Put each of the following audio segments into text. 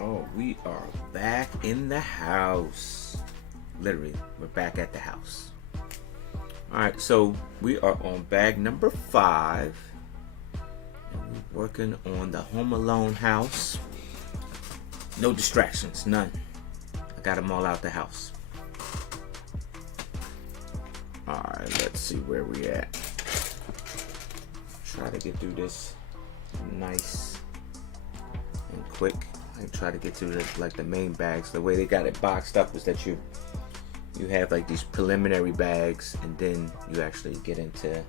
Oh, we are back in the house. Literally, we're back at the house. Alright, so we are on bag number 5. And we're working on the Home Alone house. No distractions, none. I got them all out the house. Alright, let's see where we at. Try to get through this nice and quick. I try to get through the main bags. The way they got it boxed up is that you have like these preliminary bags, and then you actually get into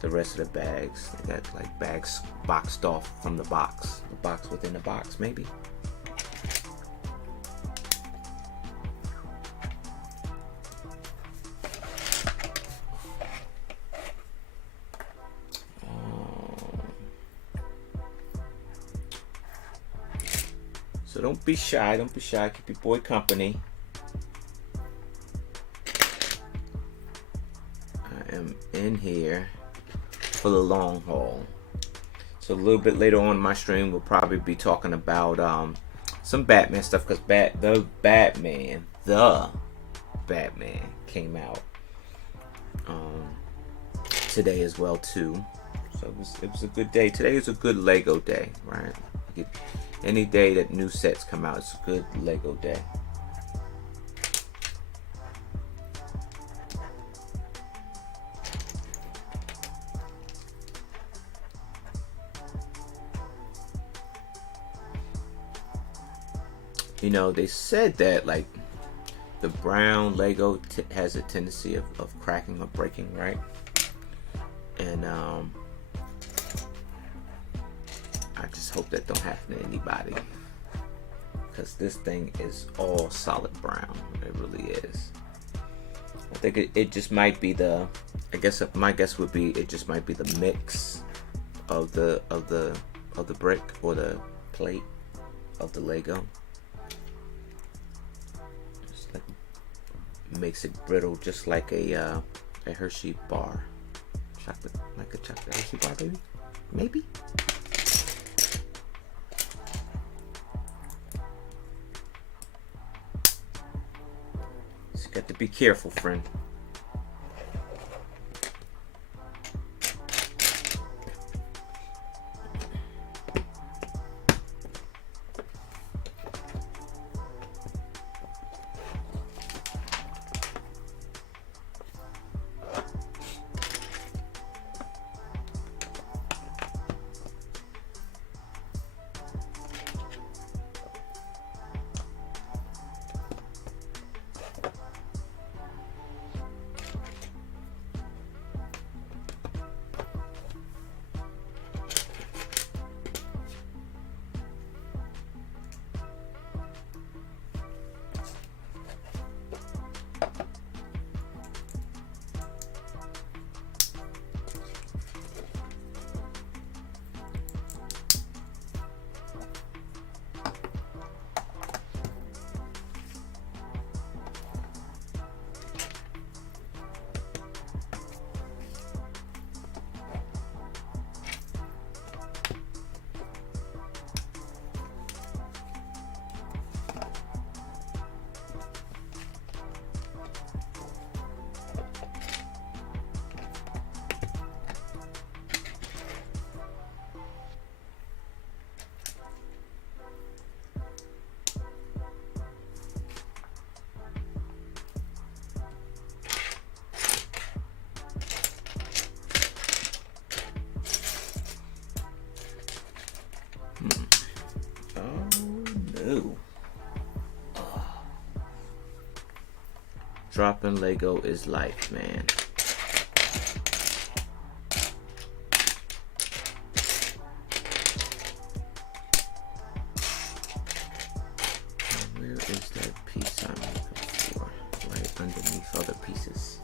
the rest of the bags. They got like bags boxed off from the box within the box, maybe. So don't be shy, keep your boy company. I am in here for the long haul. So a little bit later on in my stream, we'll probably be talking about some Batman stuff, because the Batman came out today as well too. So it was a good day. Today is a good Lego day, right? Any day that new sets come out, it's a good Lego day. You know, they said that like the brown Lego has a tendency of cracking or breaking, right? And I just hope that don't happen to anybody, because this thing is all solid brown. It really is. I think it just might be my guess would be it just might be the mix of the brick or the plate of the Lego. Just like makes it brittle, just like a Hershey bar, like a chocolate Hershey bar, maybe. Got to be careful, friend. Dropping Lego is life, man. Where is that piece I'm looking for? Right underneath other pieces.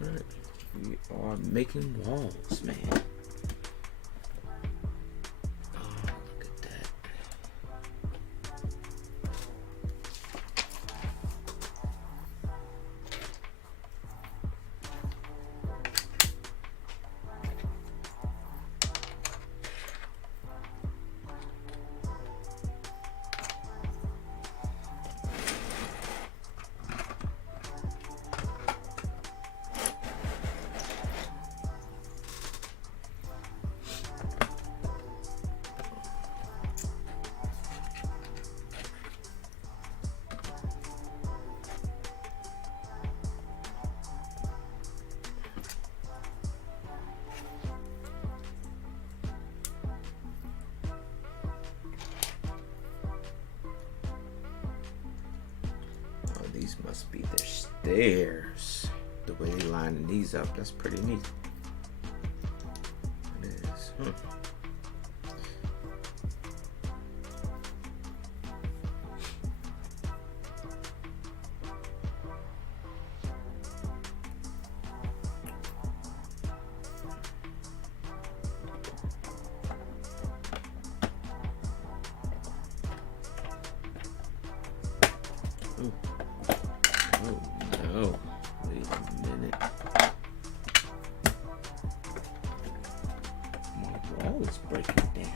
Alright, we are making walls, man. These must be their stairs. The way they lining these up, that's pretty neat. It is. Oh, wait a minute. My wall is breaking down.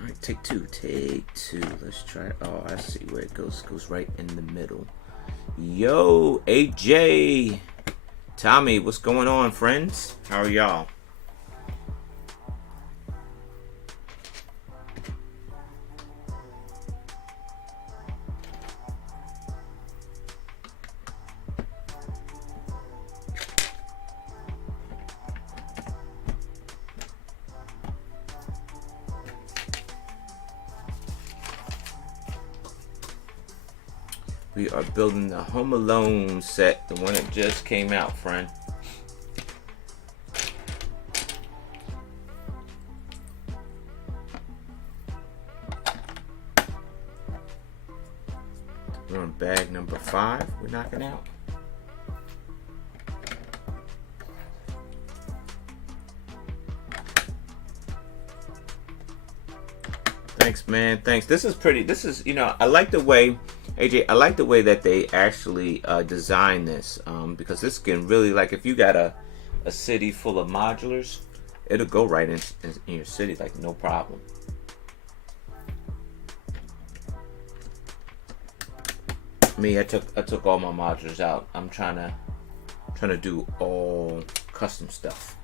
Alright, take two. Let's try it. Oh, I see where it goes. It goes right in the middle. Yo, AJ, Tommy, what's going on, friends? How are y'all? We are building the Home Alone set, the one that just came out, friend. We're on bag number 5. We're knocking out. Thanks, man. Thanks. This is, you know, I like the way, AJ, I like the way that they actually design this, because this can really, like, if you got a city full of modulars, it'll go right in your city, like, no problem. Me, I took all my modulars out. I'm trying to do all custom stuff.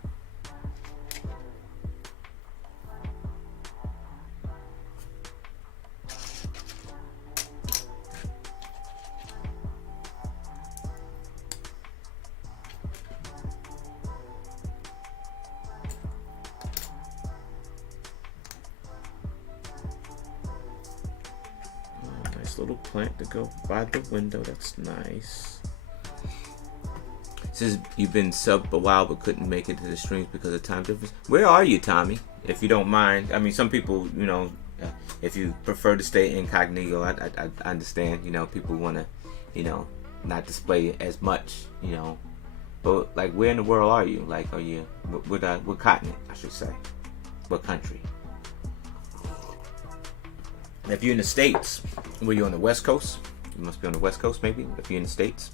Little plant to go by the window. That's nice. Says you've been subbed a while but couldn't make it to the streams because of time difference. Where are you, Tommy? If you don't mind. I mean, some people, you know, if you prefer to stay incognito, I understand. You know, people want to, you know, not display as much. You know, but like, where in the world are you? Like, are you what continent? I should say, what country? If you're in the States, were you on the West Coast? You must be on the West Coast, maybe, if you're in the States.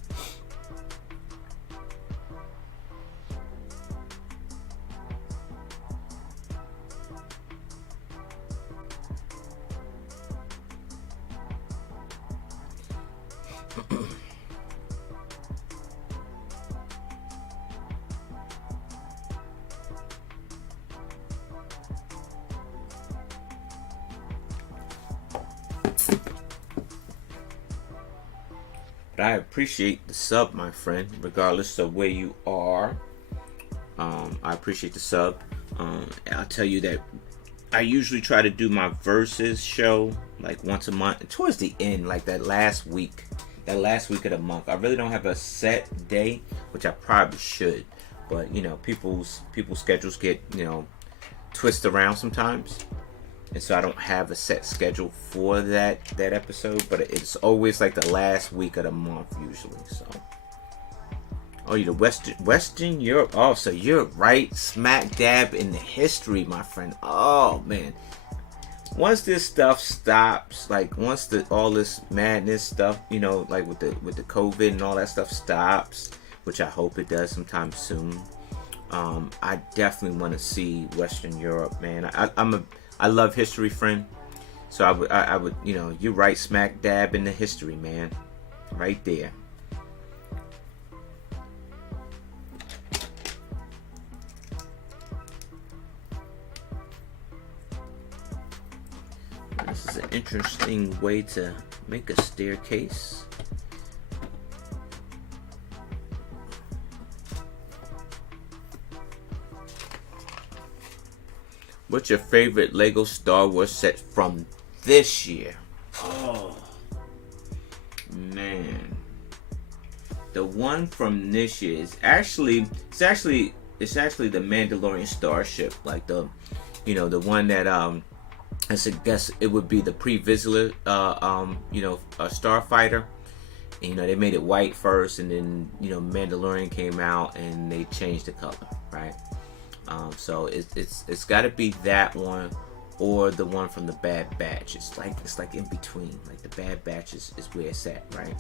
But I appreciate the sub, my friend, regardless of where you are. I appreciate the sub. I'll tell you that I usually try to do my versus show like once a month. Towards the end, like that last week of the month. I really don't have a set day, which I probably should. But you know, people's schedules get, you know, twist around sometimes, and so I don't have a set schedule for that episode. But it's always like the last week of the month usually. So, oh, you're the Western Europe. Oh, so you're right smack dab in the history, my friend. Oh man, once this stuff stops, like once all this madness stuff, you know, like with the COVID and all that stuff stops, which I hope it does sometime soon. I definitely want to see Western Europe, man. I love history, friend. So I would, you know, you're right smack dab in the history, man, right there. This is an interesting way to make a staircase. What's your favorite Lego Star Wars set from this year? Oh, man. The one from this year is actually it's actually the Mandalorian starship, like the, you know, the one that I guess it would be the Pre-Vizsla you know, starfighter. And, you know, they made it white first, and then, you know, Mandalorian came out and they changed the color, right? So it's got to be that one or the one from the Bad Batch. It's like in between. Like the Bad Batch is where it's at, right?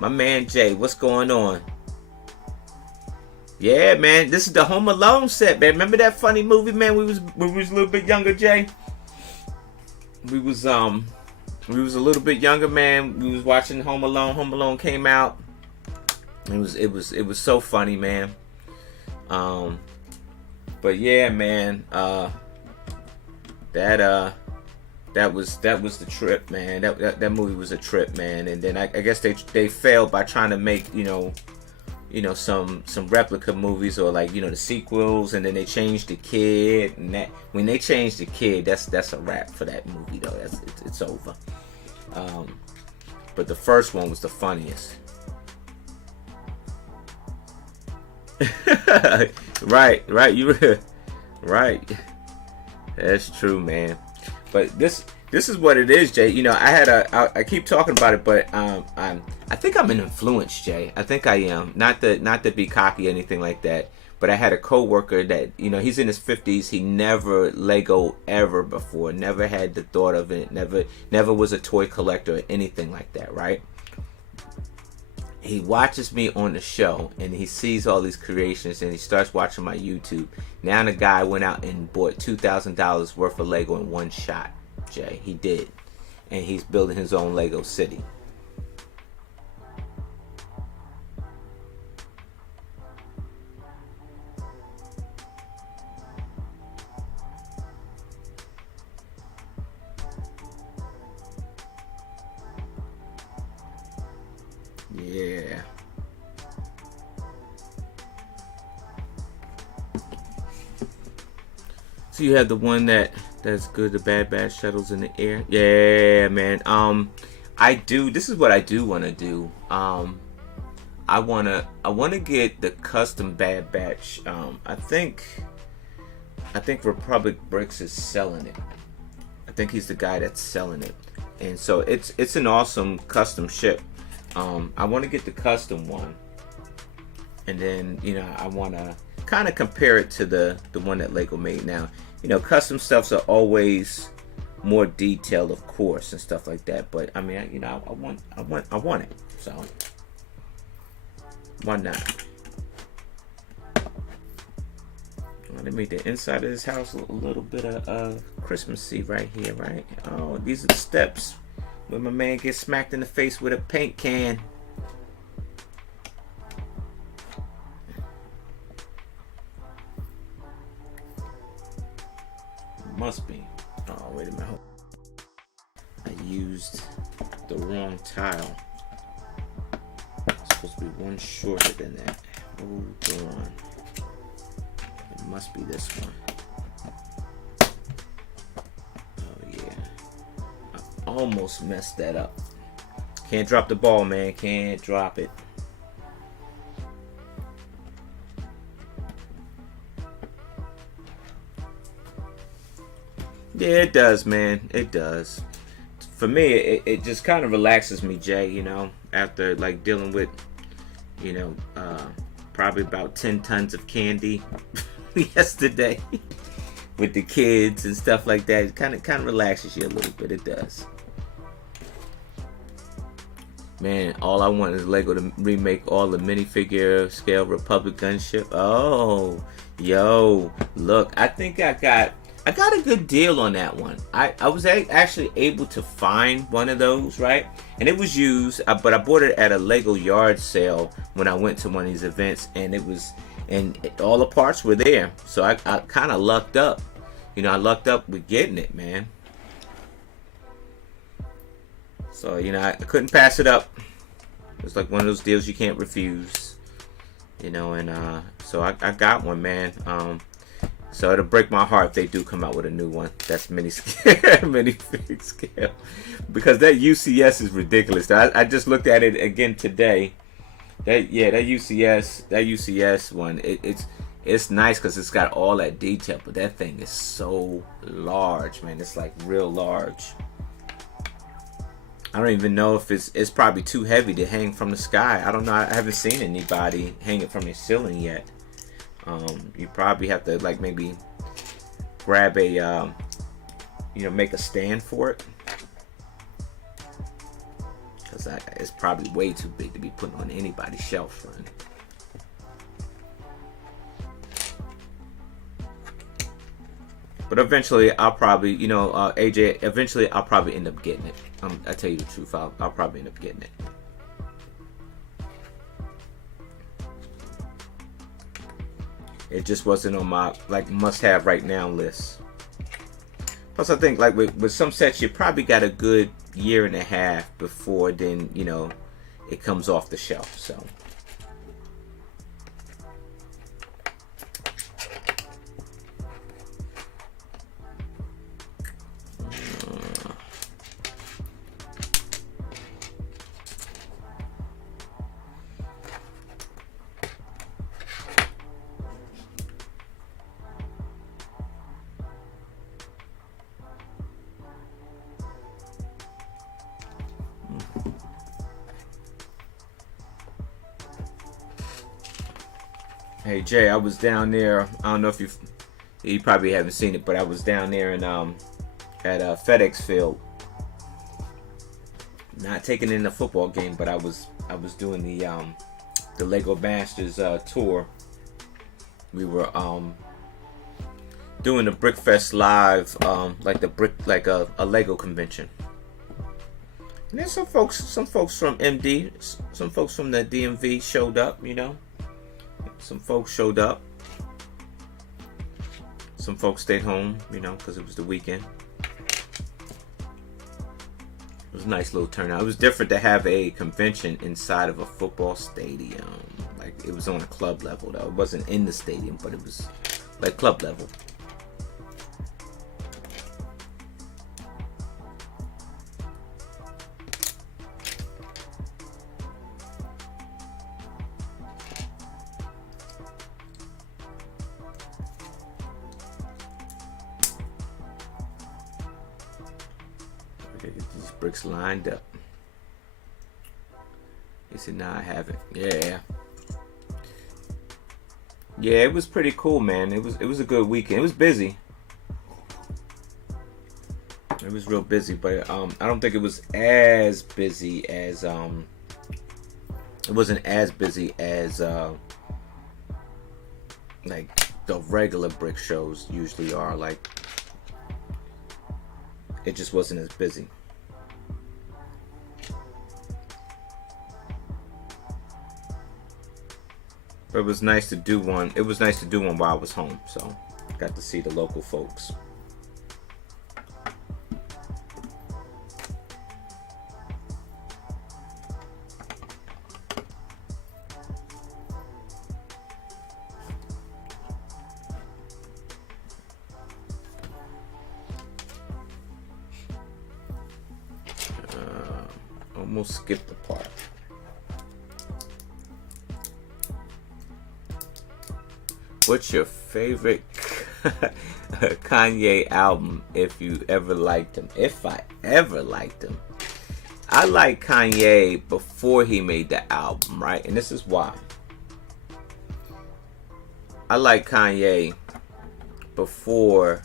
My man Jay, what's going on? Yeah, man, this is the Home Alone set, man. Remember that funny movie, man? We was a little bit younger, Jay. We was a little bit younger, man. We was watching Home Alone. Home Alone came out. It was so funny, man. But yeah, man, that was the trip, man. That movie was a trip, man. And then I guess they failed by trying to make, you know some replica movies, or like, you know, the sequels, and then they changed the kid, and that when they changed the kid, that's a wrap for that movie though. It's over. But the first one was the funniest. right, you right. That's true, man. But this is what it is, Jay. You know, I keep talking about it, but I think I'm an influence, Jay. I think I am. Not to be cocky or anything like that. But I had a coworker that, you know, he's in his 50s. He never Lego ever before. Never had the thought of it. Never was a toy collector or anything like that, right? He watches me on the show and he sees all these creations and he starts watching my YouTube. Now the guy went out and bought $2,000 worth of Lego in one shot, Jay. He did. And he's building his own Lego city. Yeah. So you have the one that's good, the Bad Batch shuttles in the air. Yeah, man. I do. This is what I do want to do. I wanna get the custom Bad Batch. I think Republic Bricks is selling it. I think he's the guy that's selling it, and so it's an awesome custom ship. I want to get the custom one, and then, you know, I want to kind of compare it to the one that Lego made. Now, you know, custom stuffs are always more detailed, of course, and stuff like that. But I mean, you know, I want it. So why not? Well, they made the inside of this house a little bit of Christmassy right here, right? Oh, these are the steps when my man gets smacked in the face with a paint can. Must be. Oh, wait a minute. I used the wrong tile. It's supposed to be one shorter than that. Hold on. It must be this one. Almost messed that up. Can't drop the ball, man. Can't drop it. Yeah, it does, man. It does. For me, it just kind of relaxes me, Jay, you know, after like dealing with, you know, probably about 10 tons of candy yesterday with the kids and stuff like that. It kind of relaxes you a little bit. It does. Man, all I want is Lego to remake all the minifigure scale Republic gunship. Oh, yo, look, I think I got a good deal on that one. I was actually able to find one of those, right? And it was used, but I bought it at a Lego yard sale when I went to one of these events, and all the parts were there. So I kind of lucked up. You know, I lucked up with getting it, man. So, you know, I couldn't pass it up. It's like one of those deals you can't refuse. You know, and so I got one, man. So it'll break my heart if they do come out with a new one. That's minifig scale. Because that UCS is ridiculous. I just looked at it again today. That UCS one, it's nice because it's got all that detail, but that thing is so large, man. It's like real large. I don't even know if it's probably too heavy to hang from the sky. I don't know. I haven't seen anybody hang it from the ceiling yet. You probably have to like maybe grab a, you know, make a stand for it. Because it's probably way too big to be put on anybody's shelf, run. But eventually, I'll probably, you know, AJ, eventually I'll probably end up getting it. I tell you the truth, I'll probably end up getting it. It just wasn't on my like must-have right now list. Plus, I think like with some sets, you probably got a good year and a half before then, you know, it comes off the shelf. So. Hey Jay, I was down there. I don't know if you probably haven't seen it, but I was down there in at FedEx Field, not taking in the football game, but I was doing the Lego Masters tour. We were doing the Brickfest live, like a Lego convention. And then some folks from MD, some folks from the DMV showed up, you know. Some folks showed up. Some folks stayed home, you know, because it was the weekend. It was a nice little turnout. It was different to have a convention inside of a football stadium. Like, it was on a club level, though. It wasn't in the stadium, but it was like club level. Get these bricks lined up. He said, "Nah, I haven't." Yeah, it was pretty cool, man. It was a good weekend. It was busy. It was real busy, but I don't think it was as busy as it wasn't as busy as like the regular brick shows usually are. Like, it just wasn't as busy. But it was nice to do one. It was nice to do one while I was home, so got to see the local folks. almost skipped the part. What's your favorite Kanye album if you ever liked him? If I ever liked him. I like Kanye before he made the album, right? And this is why. I like Kanye before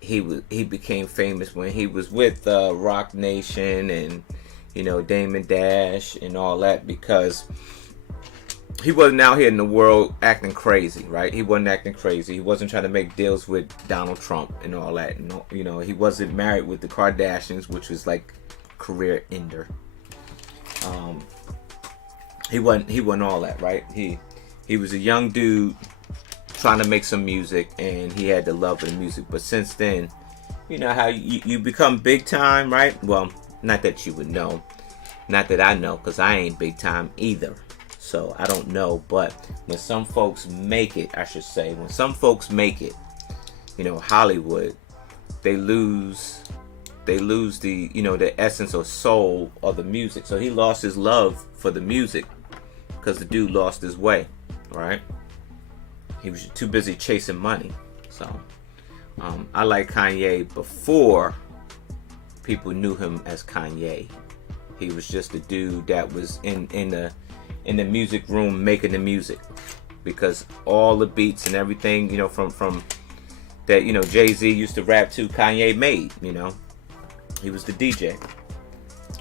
he became famous, when he was with Rock Nation and, you know, Damon Dash and all that, because he wasn't out here in the world acting crazy, right? He wasn't acting crazy. He wasn't trying to make deals with Donald Trump and all that. And, you know, he wasn't married with the Kardashians, which was like career ender. He wasn't all that, right? He was a young dude trying to make some music, and he had the love of the music. But since then, you know how you become big time, right? Well, not that you would know, not that I know, because I ain't big time either. So I don't know, but when some folks make it, I should say, when some folks make it, you know, Hollywood, they lose the, you know, the essence or soul of the music. So he lost his love for the music because the dude lost his way, right? He was too busy chasing money. So I like Kanye before people knew him as Kanye. He was just a dude that was in the music room making the music, because all the beats and everything, you know, from that, you know, Jay-Z used to rap to, Kanye made, you know. He was the DJ.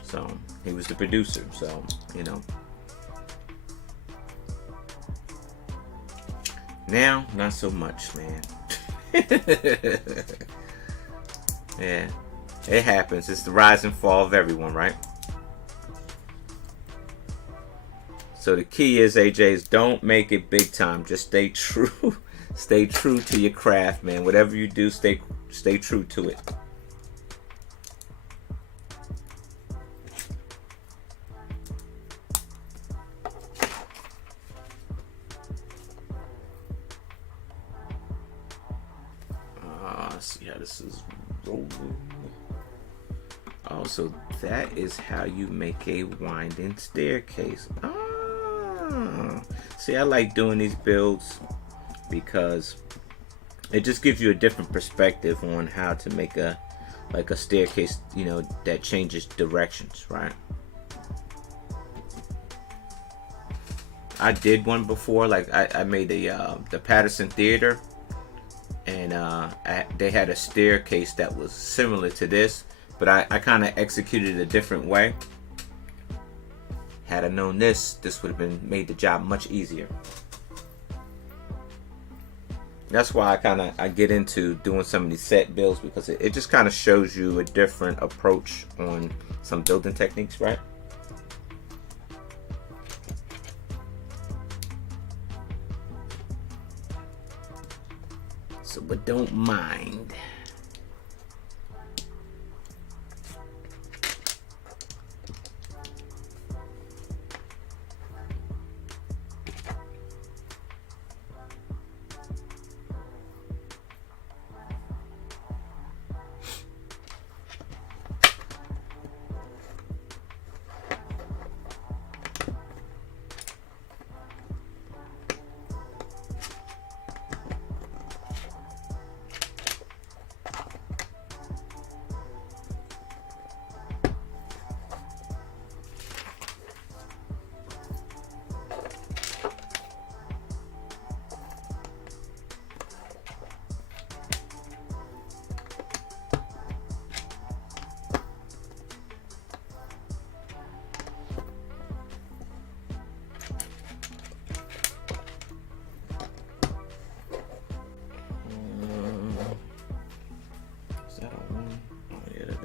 So he was the producer. So, you know. Now, not so much, man. Yeah. It happens. It's the rise and fall of everyone, right? So the key is, AJ, is don't make it big time. Just stay true. Stay true to your craft, man. Whatever you do, stay true to it. See how this is rolling. Oh, so that is how you make a winding staircase. See, I like doing these builds because it just gives you a different perspective on how to make a staircase, you know, that changes directions, right? I did one before, like I made the Patterson Theater, and they had a staircase that was similar to this, but I kind of executed it a different way. Had I known this would have been made the job much easier. That's why I get into doing some of these set builds, because it just kind of shows you a different approach on some building techniques, right? So, but don't mind.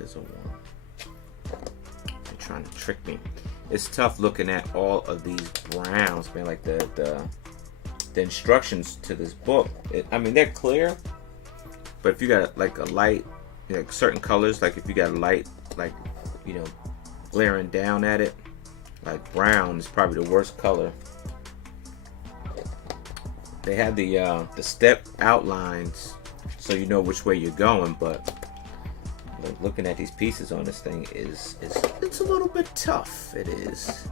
Is a 1. They're trying to trick me. It's tough looking at all of these browns, man. Like the instructions to this book. I mean, they're clear, but if you got like a light, like certain colors, like if you got a light, like, you know, glaring down at it, like brown is probably the worst color. They have the step outlines, so you know which way you're going, but But looking at these pieces on this thing it's a little bit tough. It is.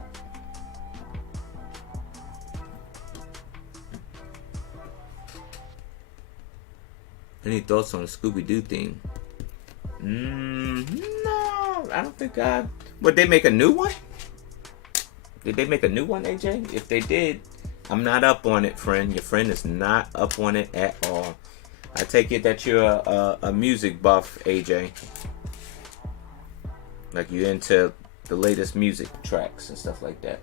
Any thoughts on the Scooby-Doo theme? No, I don't think I. Would they make a new one? Did they make a new one, AJ? If they did, I'm not up on it, friend. Your friend is not up on it at all. I take it that you're a music buff, AJ. Like you're into the latest music tracks and stuff like that.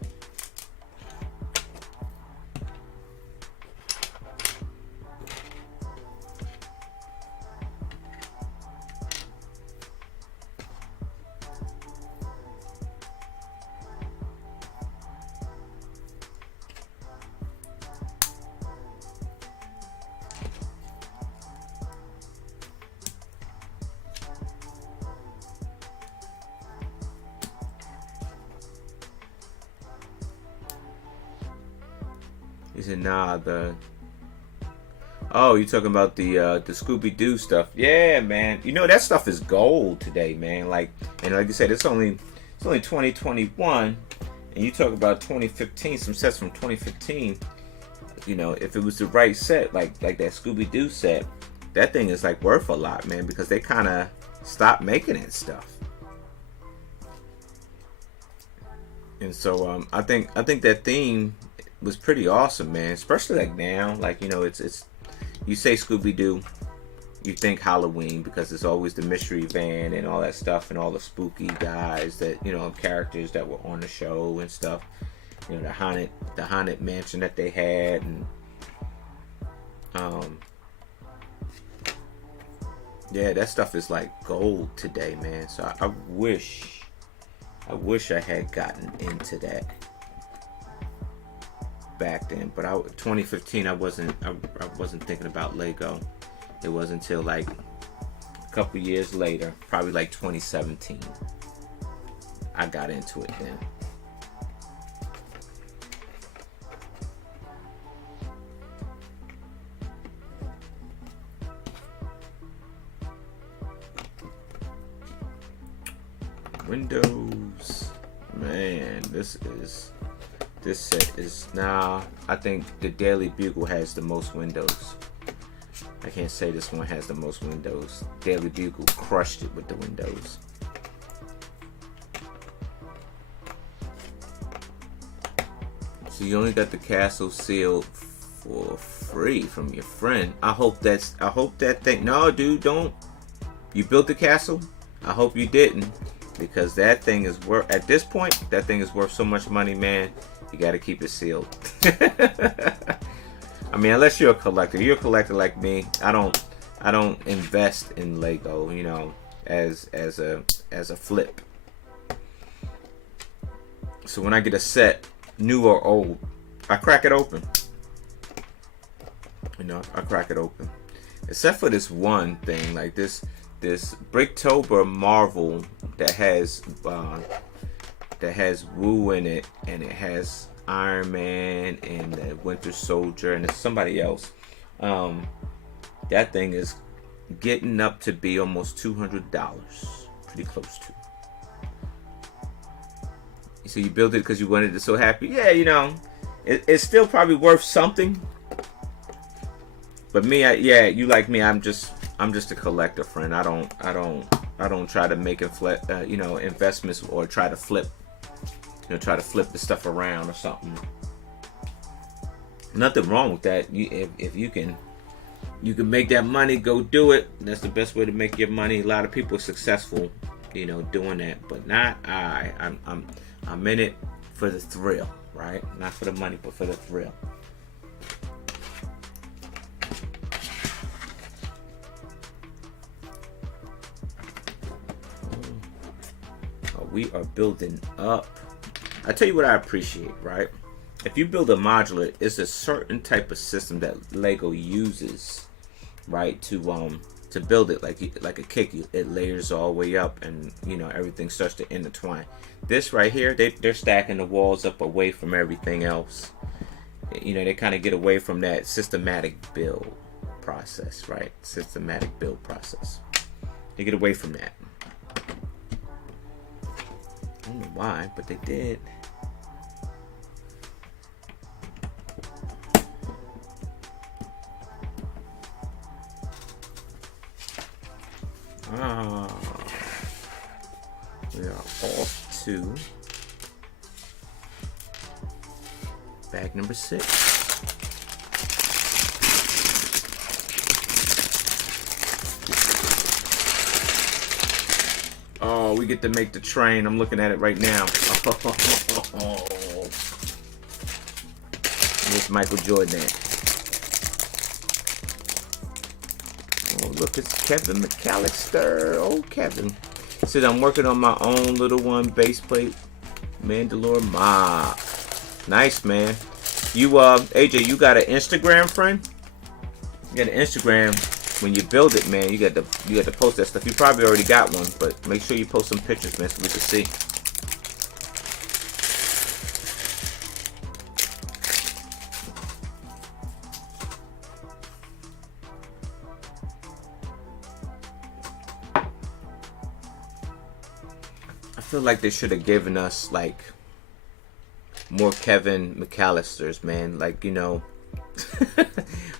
He said, nah, oh, you talking about the Scooby-Doo stuff. Yeah, man. You know, that stuff is gold today, man. Like, and like you said, it's only 2021, and you talk about 2015, some sets from 2015. You know, if it was the right set, like that Scooby-Doo set, that thing is like worth a lot, man, because they kind of stopped making that stuff. And so I think that theme was pretty awesome, man. Especially like now, like, you know, it's you say Scooby-Doo, you think Halloween because it's always the mystery van and all that stuff and all the spooky guys that, you know, characters that were on the show and stuff. You know, the haunted mansion that they had, and yeah, that stuff is like gold today, man. So I wish I had gotten into that back then, but 2015 I wasn't thinking about Lego. It wasn't until like a couple years later, probably like 2017, I got into it then. Windows, man, this set is now, I think the Daily Bugle has the most windows. I can't say this one has the most windows. Daily Bugle crushed it with the windows. So you only got the castle sealed for free from your friend. I hope that thing. No, dude, don't. You built the castle? I hope you didn't, because that thing is worth, at this point, that thing is worth so much money, man. You got to keep it sealed. I mean, unless you're a collector. You're a collector like me. I don't invest in Lego, you know, as a flip. So when I get a set, new or old, I crack it open. You know, I crack it open. Except for this one thing, like this Bricktober Marvel that has Wu in it, and it has Iron Man and the Winter Soldier, and it's somebody else. That thing is getting up to be almost $200, pretty close to. So you built it because you wanted it so happy. Yeah, you know, it's still probably worth something. But me, you like me. I'm just a collector, friend. I don't try to make investments or try to flip the stuff around or something. Nothing wrong with that. If you can make that money, go do it. That's the best way to make your money. A lot of people are successful, you know, doing that, but not I. I'm in it for the thrill, right? Not for the money, but for the thrill. We are building up. I tell you what I appreciate, right? If you build a modular, it's a certain type of system that Lego uses, right, to build it like a cake. It layers all the way up, and you know, everything starts to intertwine. This right here, they're stacking the walls up away from everything else. You know, they kind of get away from that systematic build process, right? Systematic build process. They get away from that. don't know why, but they did. We are off to bag number 6. Oh, we get to make the train. I'm looking at it right now. It's Michael Jordan. Oh, look, it's Kevin McAllister. Oh, Kevin. Said I'm working on my own little one, base plate, Mandalore Mob. Nice, man. You, AJ, you got an Instagram, friend? You got an Instagram. When you build it, man, you got to post that stuff. You probably already got one, but make sure you post some pictures, man, so we can see. I feel like they should have given us like more Kevin McAllisters, man. Like, you know,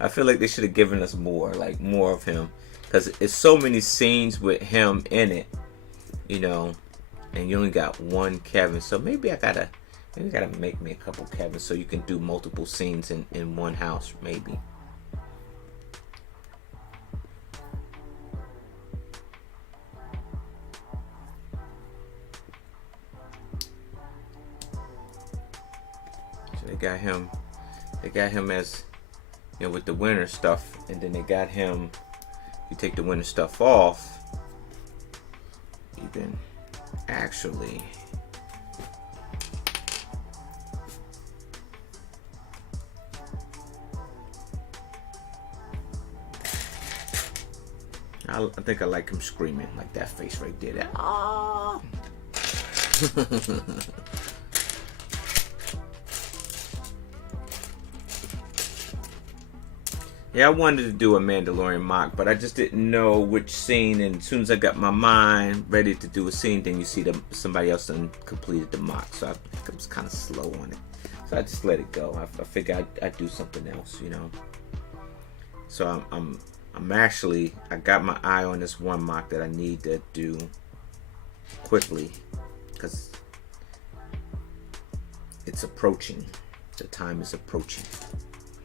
I feel like they should have given us more, like more of him, because it's so many scenes with him in it, you know, and you only got one Kevin. So maybe I gotta make me a couple Kevins so you can do multiple scenes in one house, maybe. So they got him as, you know, with the winter stuff, and then they got him, you take the winter stuff off, you can actually I think I like him screaming, like that face right there. That, oh. Yeah, I wanted to do a Mandalorian mock, but I just didn't know which scene. And as soon as I got my mind ready to do a scene, then you see somebody else done completed the mock. So I was kind of slow on it. So I just let it go. I figured I'd do something else, you know. So I'm actually, I got my eye on this one mock that I need to do quickly, because it's approaching. The time is approaching.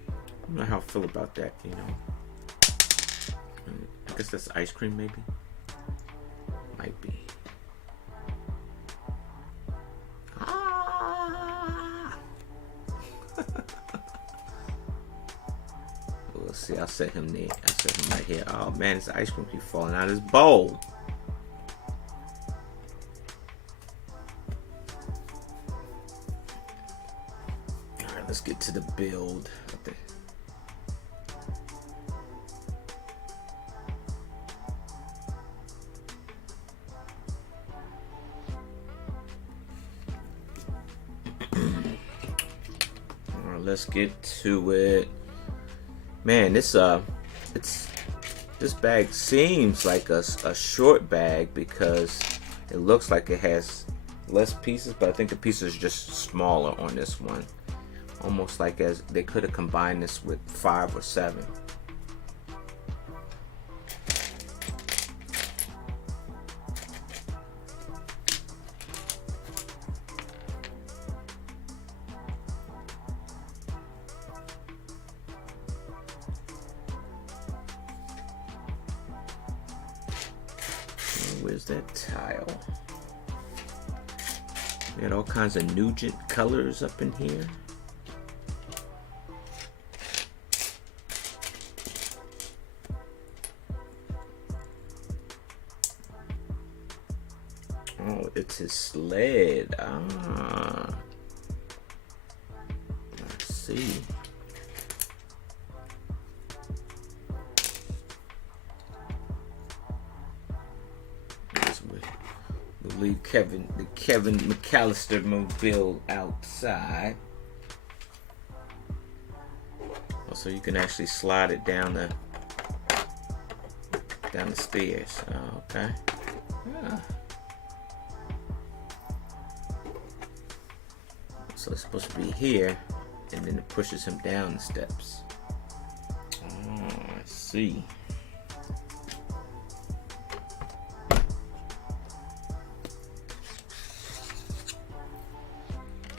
I don't know how I feel about that, you know. I guess that's ice cream, maybe. Might be. Ah! We'll see. I'll set him there. I'll set him right here. Oh man, this ice cream keeps falling out of his bowl. All right, let's get to the build. Let's get to it, man. This bag seems like a short bag because it looks like it has less pieces, but I think the pieces are just smaller on this one, almost like as they could have combined this with 5 or 7. Where's that tile? We got all kinds of Nugent colors up in here. Oh, it's his sled. Ah. Let's see. We'll leave the Kevin McAllister mobile outside. So you can actually slide it down the stairs. Oh, okay. Yeah. So it's supposed to be here, and then it pushes him down the steps. Oh, I see.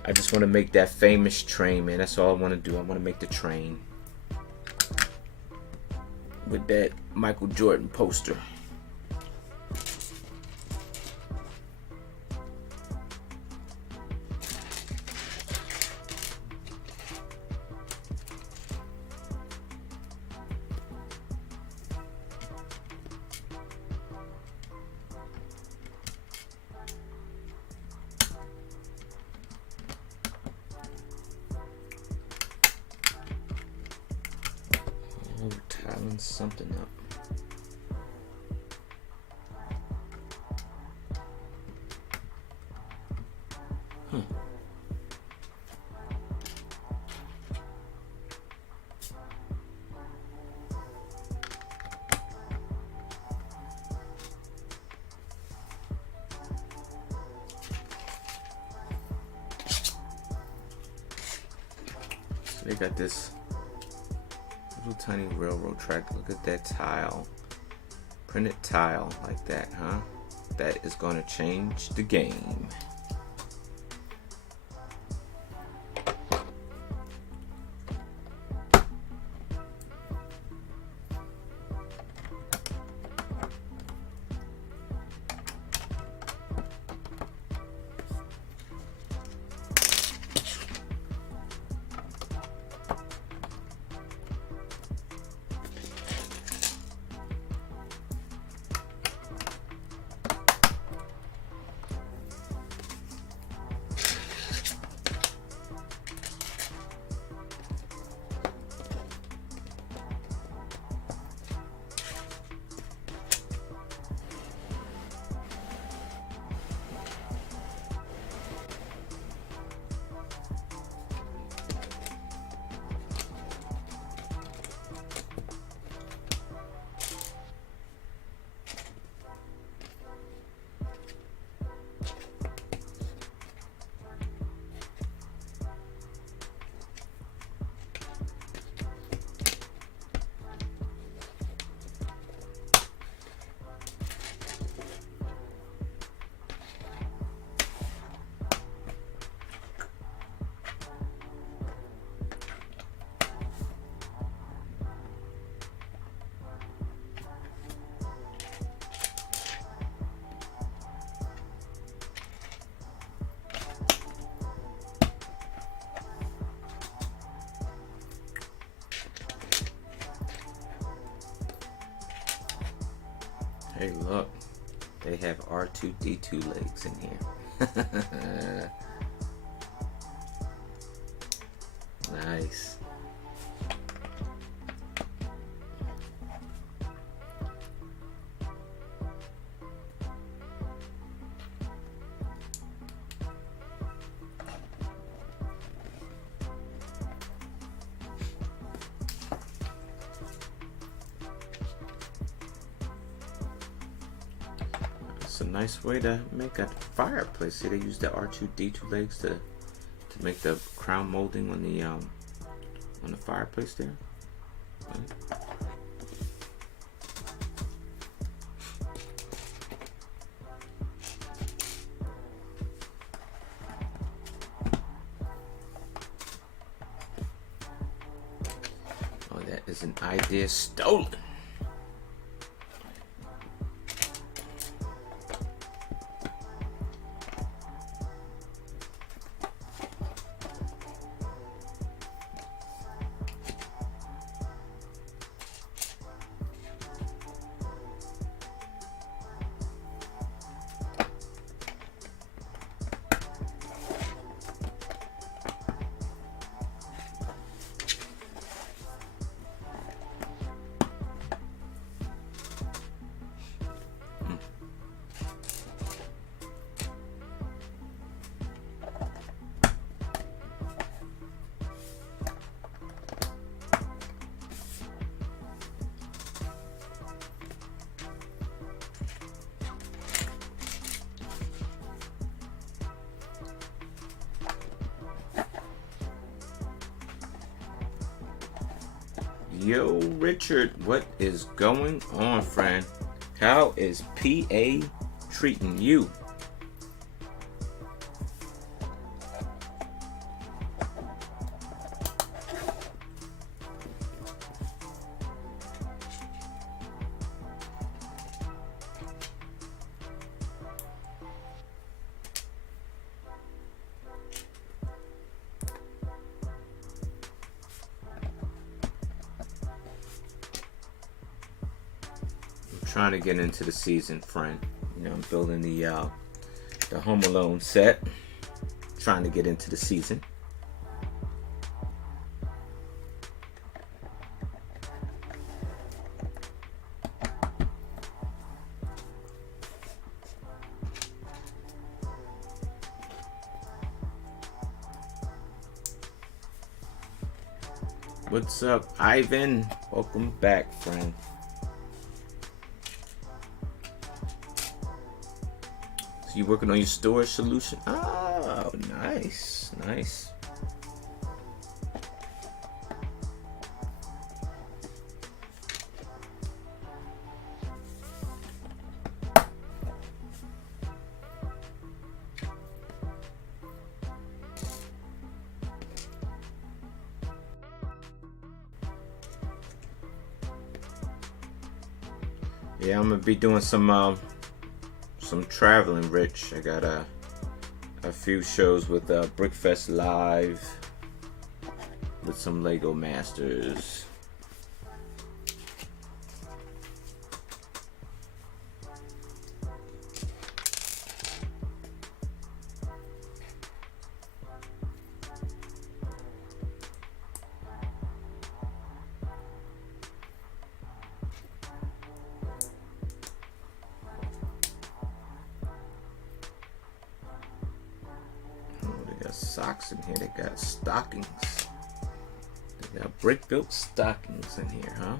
I just want to make that famous train, man. That's all I want to do. I want to make the train with that Michael Jordan poster. Tying something up. So they got this little tiny railroad track. Look at that tile. Printed tile like that, huh? That is going to change the game. Hey, look, they have R2-D2 legs in here. Nice. It's a nice way to make a fireplace. See, they use the R2-D2 legs to make the crown molding on the fireplace there. Right. Oh, that is an idea stolen. Yo, Richard, what is going on, friend? How is PA treating you? Trying to get into the season, friend. You know, I'm building the Home Alone set. Trying to get into the season. What's up, Ivan? Welcome back, friend. You working on your storage solution? Oh, nice, nice. Yeah, I'm gonna be doing some traveling, Rich. I got a few shows with Brickfest Live with some Lego Masters. Socks in here. They got stockings. They got brick built stockings in here, huh?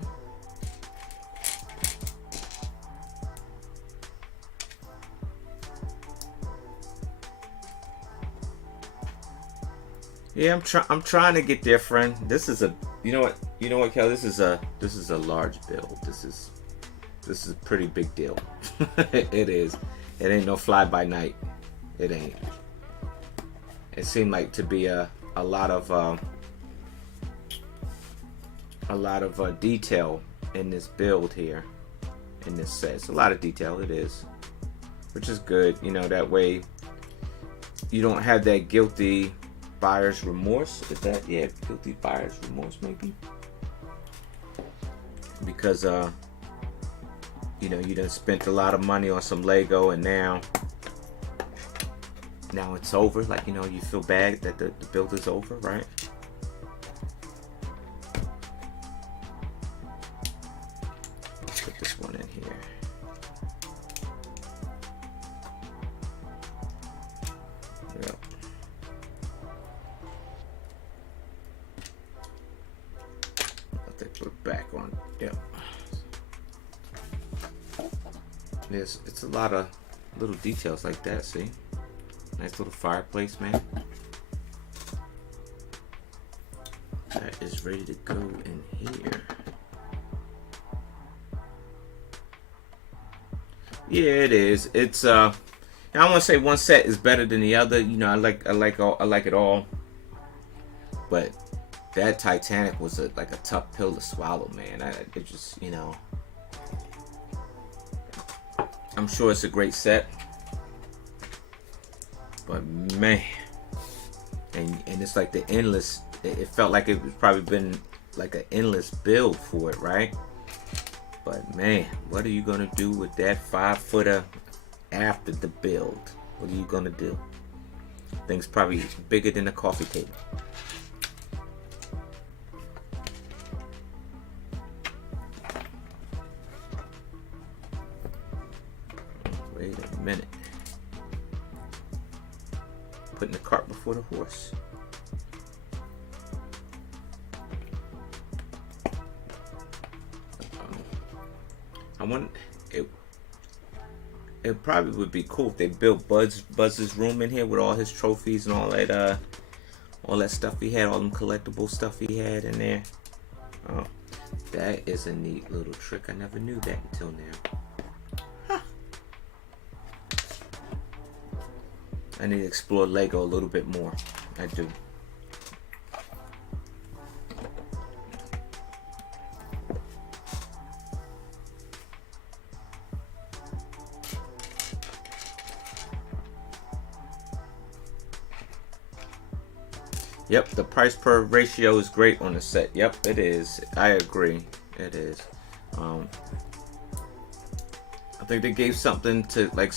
Yeah, I'm trying to get there, friend. This is a you know what, Kel? This is a large build. This is a pretty big deal. It is. It ain't no fly by night. It ain't. It seemed like to be a lot of detail in this build here, in this set. It's a lot of detail, it is, which is good. You know, that way you don't have that guilty buyer's remorse. Is that, yeah, guilty buyer's remorse maybe? Because you know, you done spent a lot of money on some Lego and now it's over. Like, you know, you feel bad that the build is over, right? Let's put this one in here. Yep. I'll take it back on. Yep. It's a lot of little details like that, see? Nice little fireplace, man. That is ready to go in here. Yeah, it is. It's I don't want to say one set is better than the other. You know, I like it all. But that Titanic was like a tough pill to swallow, man. It just, you know, I'm sure it's a great set. But man, and it's like the endless. It felt like it was probably been like an endless build for it, right? But man, what are you gonna do with that 5-footer after the build? What are you gonna do? Thing's probably bigger than a coffee table. Wait a minute. Putting the cart before the horse. I want it probably would be cool if they built Buzz's room in here with all his trophies and all that stuff he had, all them collectible stuff he had in there. Oh, That is a neat little trick. I never knew that until now. Huh. I need to explore Lego a little bit more. I do. Yep, the price per ratio is great on the set. Yep, it is. I agree. It is. I think they gave something to like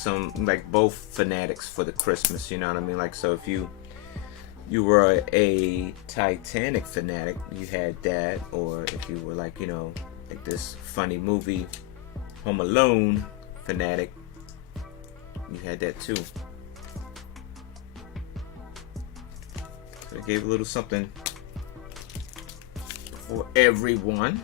both fanatics for the Christmas. You know what I mean? Like, so if you were a Titanic fanatic, you had that, or if you were like, you know, like this funny movie Home Alone fanatic, you had that too. So they gave a little something for everyone.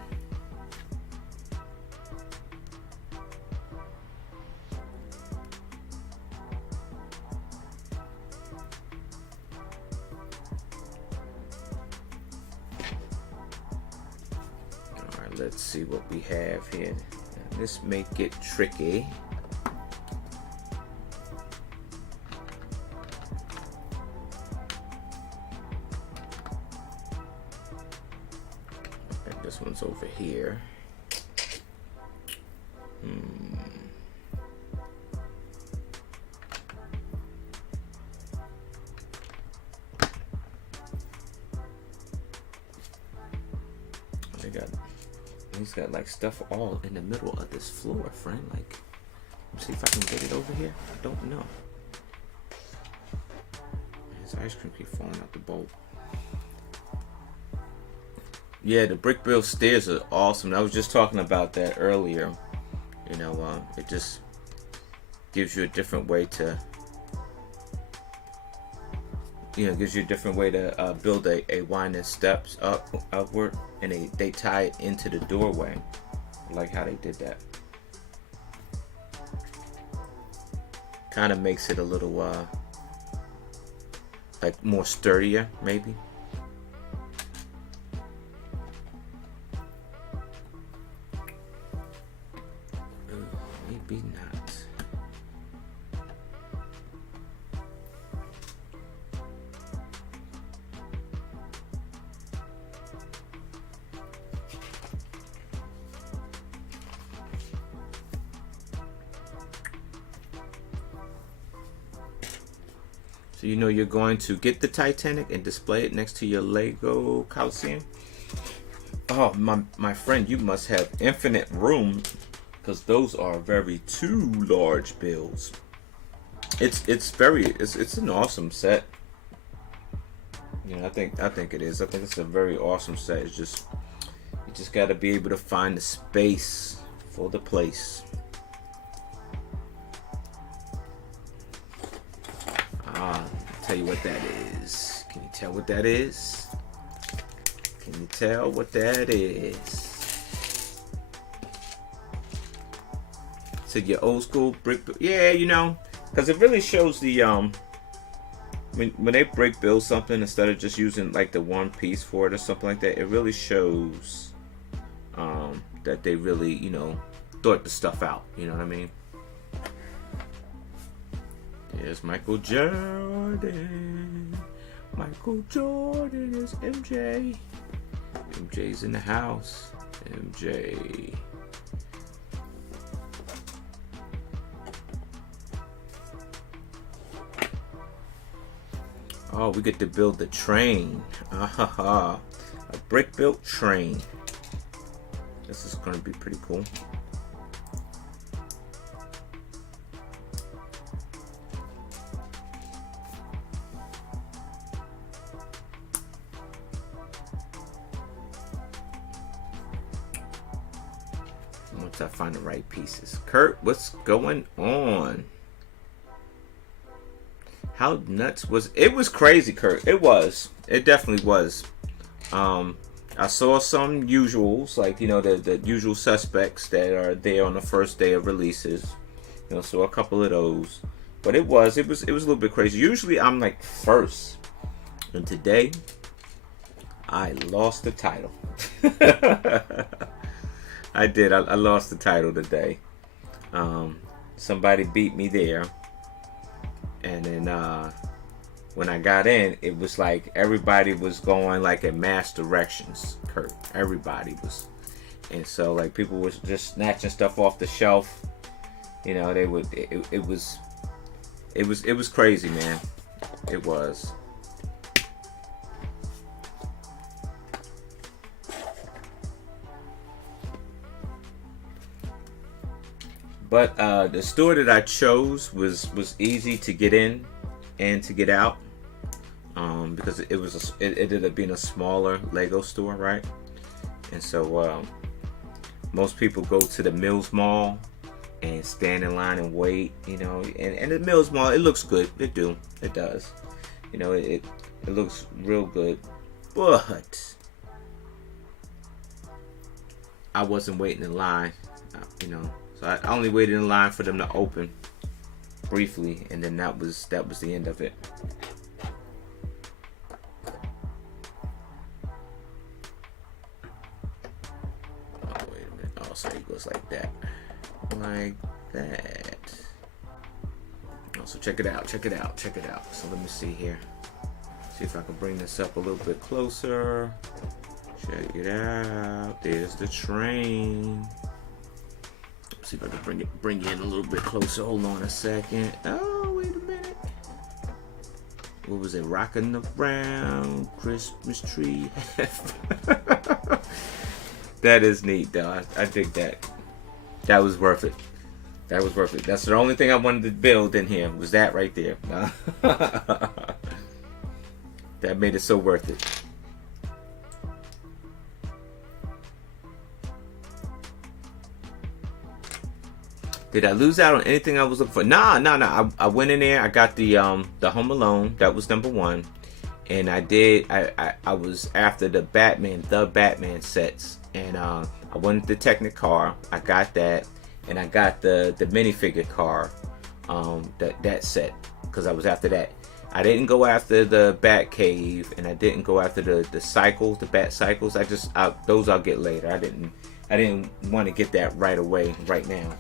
Alright, let's see what we have here. This may get tricky. This one's over here. He's got like stuff all in the middle of this floor, friend. Like, let's see if I can get it over here. I don't know. His ice cream keeps falling out the bowl. Yeah, the brick built stairs are awesome. I was just talking about that earlier. You know, it just gives you a different way to, build a winding steps upward, and they tie it into the doorway. I like how they did that. Kind of makes it a little like more sturdier, maybe. Maybe not. So you know you're going to get the Titanic and display it next to your Lego Coliseum. Oh, my friend, you must have infinite room, because those are very two large builds. It's an awesome set. You know, I think it is. I think it's a very awesome set. It's just, you just got to be able to find the space for the place. I'll tell you what that is. Can you tell what that is? Can you tell what that is? So your old school brick, yeah, you know, because it really shows the when they brick build something, instead of just using like the one piece for it or something like that, it really shows that they really, you know, thought the stuff out. You know what I mean? There's Michael Jordan. Michael Jordan is MJ. MJ's in the house. MJ. Oh, we get to build the train. A brick built train. This is going to be pretty cool. Once I find the right pieces. Kurt, what's going on? How nuts was it? Was crazy, Kurt. It was. It definitely was. I saw some usuals, like, you know, the usual suspects that are there on the first day of releases. You know, saw a couple of those. But it was a little bit crazy. Usually I'm like first. And today I lost the title. I did. I lost the title today. Somebody beat me there, and then when I got in, it was like everybody was going like in mass directions. Kurt, everybody was, and so like people was just snatching stuff off the shelf. You know, they would. It was crazy, man. It was. But the store that I chose was easy to get in and to get out, because it ended up being a smaller Lego store, right? And so most people go to the Mills Mall and stand in line and wait, you know. And the Mills Mall, it looks good. It does. You know, it looks real good. But I wasn't waiting in line, you know. So I only waited in line for them to open briefly, and then that was the end of it. Oh, wait a minute. Oh, so it goes like that. Like that. Oh, so check it out. So let me see here. See if I can bring this up a little bit closer. Check it out. There's the train. See if I can bring you in a little bit closer. Hold on a second. Oh, wait a minute. What was it? Rocking around Christmas tree. That is neat, though. I dig that. That was worth it. That's the only thing I wanted to build in here, was that right there. That made it so worth it. Did I lose out on anything I was looking for? Nah. I went in there. I got the Home Alone. That was number one. And I was after the Batman sets. And I wanted the Technicar. I got that. And I got the minifigure car, that set, because I was after that. I didn't go after the Bat Cave, and I didn't go after the cycles, the Bat cycles. Those I'll get later. I didn't want to get that right away, right now.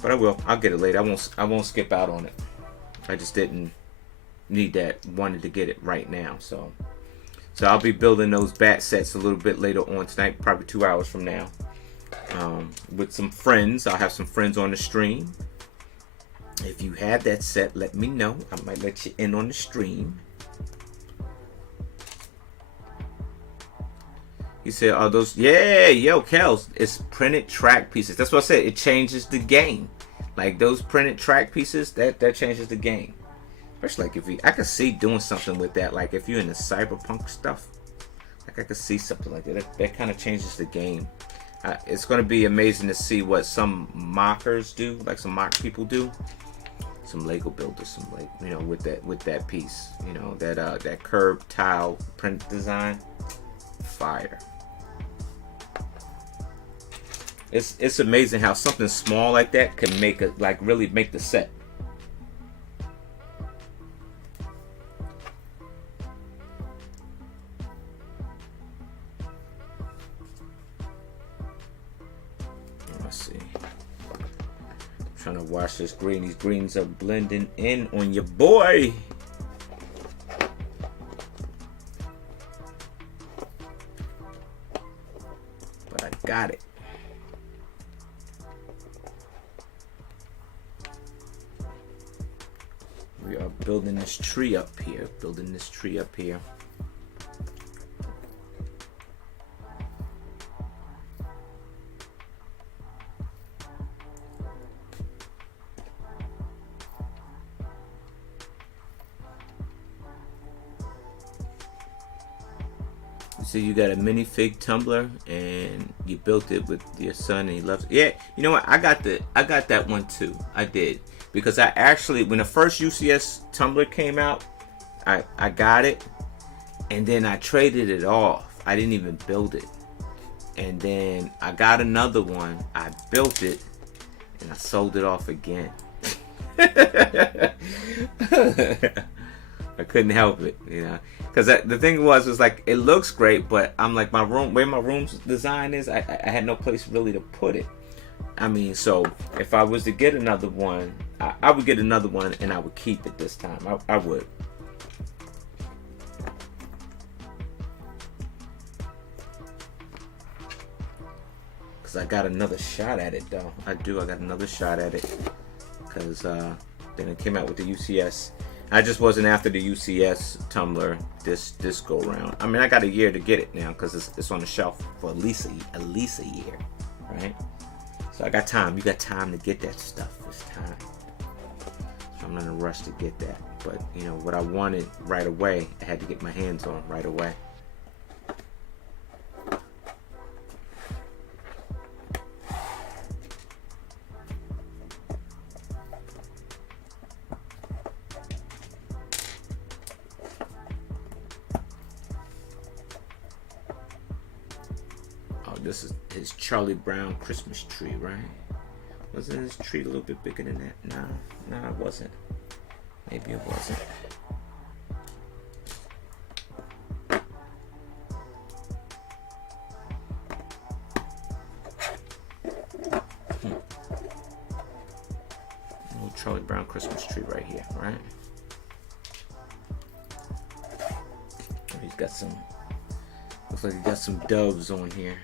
But I will. I'll get it later. I won't skip out on it. I just didn't need that. Wanted to get it right now. So I'll be building those Bat sets a little bit later on tonight, probably 2 hours from now. With some friends. I'll have some friends on the stream. If you have that set, let me know. I might let you in on the stream. He said, "Are those?" Yeah, yo, Kels, it's printed track pieces. That's what I said. It changes the game. Like those printed track pieces, that changes the game. Especially like I could see doing something with that. Like if you're in the cyberpunk stuff, like I could see something like that. That kind of changes the game. It's going to be amazing to see what some mockers do, like some mock people do. Some Lego builders, some like, you know, with that piece, you know, that curved tile print design, fire. It's amazing how something small like that can really make the set. Let's see. I'm trying to wash this green. These greens are blending in on your boy. But I got it. We are building this tree up here. So you got a minifig tumbler and you built it with your son and he loves it. Yeah, you know what? I got that one too. I did. Because I actually, when the first UCS tumbler came out, I got it, and then I traded it off. I didn't even build it. And then I got another one, I built it, and I sold it off again. I couldn't help it, you know. Because the thing was like, it looks great, but I'm like, my room, where my room's design is, I had no place really to put it. I mean, so if I was to get another one, I would get another one and I would keep it this time. I would. Because I got another shot at it, though. I got another shot at it. Because then it came out with the UCS. I just wasn't after the UCS tumbler this go round. I mean, I got a year to get it now because it's on the shelf for at least a year, right? So I got time. You got time to get that stuff. It's time. So I'm not in a rush to get that. But you know what I wanted right away, I had to get my hands on right away. This is his Charlie Brown Christmas tree, right? Wasn't his tree a little bit bigger than that? No, it wasn't. Maybe it wasn't. Little Charlie Brown Christmas tree right here, right? He's got some, looks like he got some doves on here.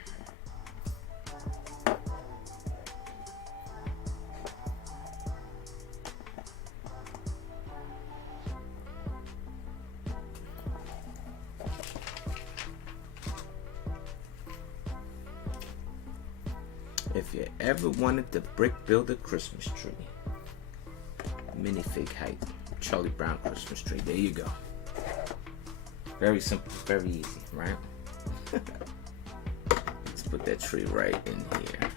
If you ever wanted to brick build a Christmas tree, minifig height, Charlie Brown Christmas tree. There you go. Very simple, very easy, right? Let's put that tree right in here.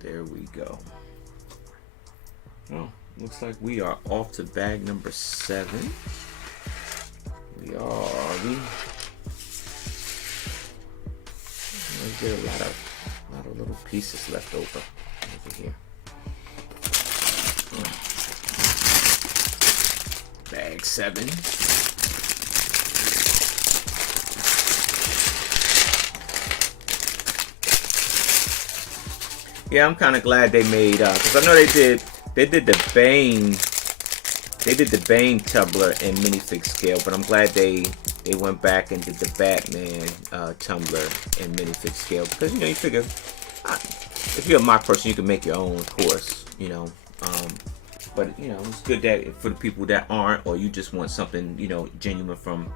There we go. Oh, looks like we are off to bag number 7. We are. There's a lot of little pieces left over here. Bag 7. Yeah, I'm kind of glad they made because I know they did the Bane tumbler in minifig scale, but I'm glad they went back and did the Batman tumbler in minifig scale, because you know, you figure if you're a mock person, you can make your own, of course, you know. But you know, it's good that for the people that aren't, or you just want something, you know, genuine from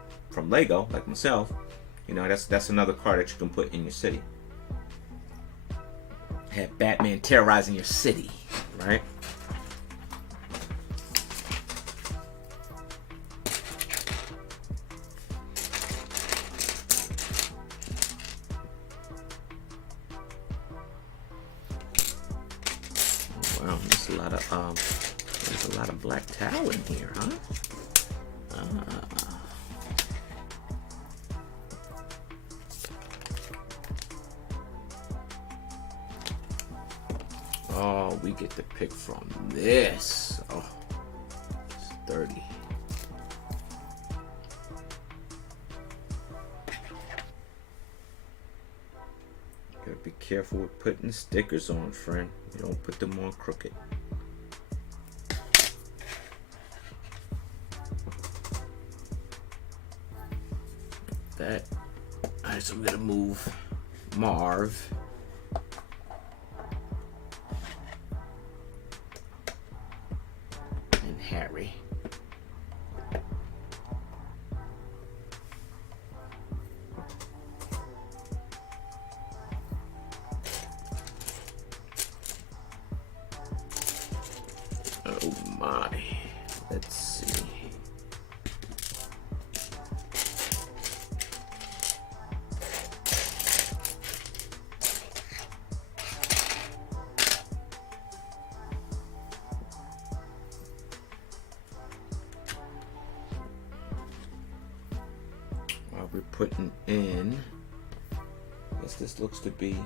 Lego, like myself, you know, that's another car that you can put in your city. Have Batman terrorizing your city, right? Wow, there's a lot of black towel in here, huh? Oh, we get to pick from this. Oh, it's 30. Gotta be careful with putting stickers on, friend. You don't put them on crooked. That. Alright, so I'm gonna move Marv. And Harry. Oh my. Let's see. While we're putting in, I guess this looks to be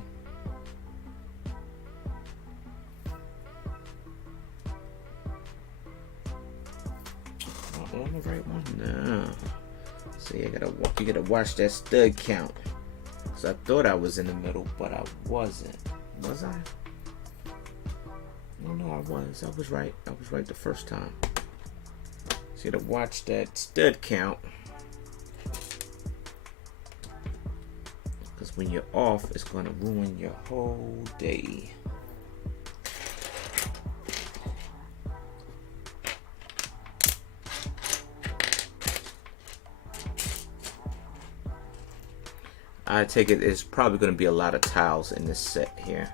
the right one? No. See, you gotta watch that stud count. So I thought I was in the middle, but I wasn't. Was I? No, I was. I was right. I was right the first time. So you gotta watch that stud count. Because when you're off, it's gonna ruin your whole day. I take it it's probably going to be a lot of tiles in this set here.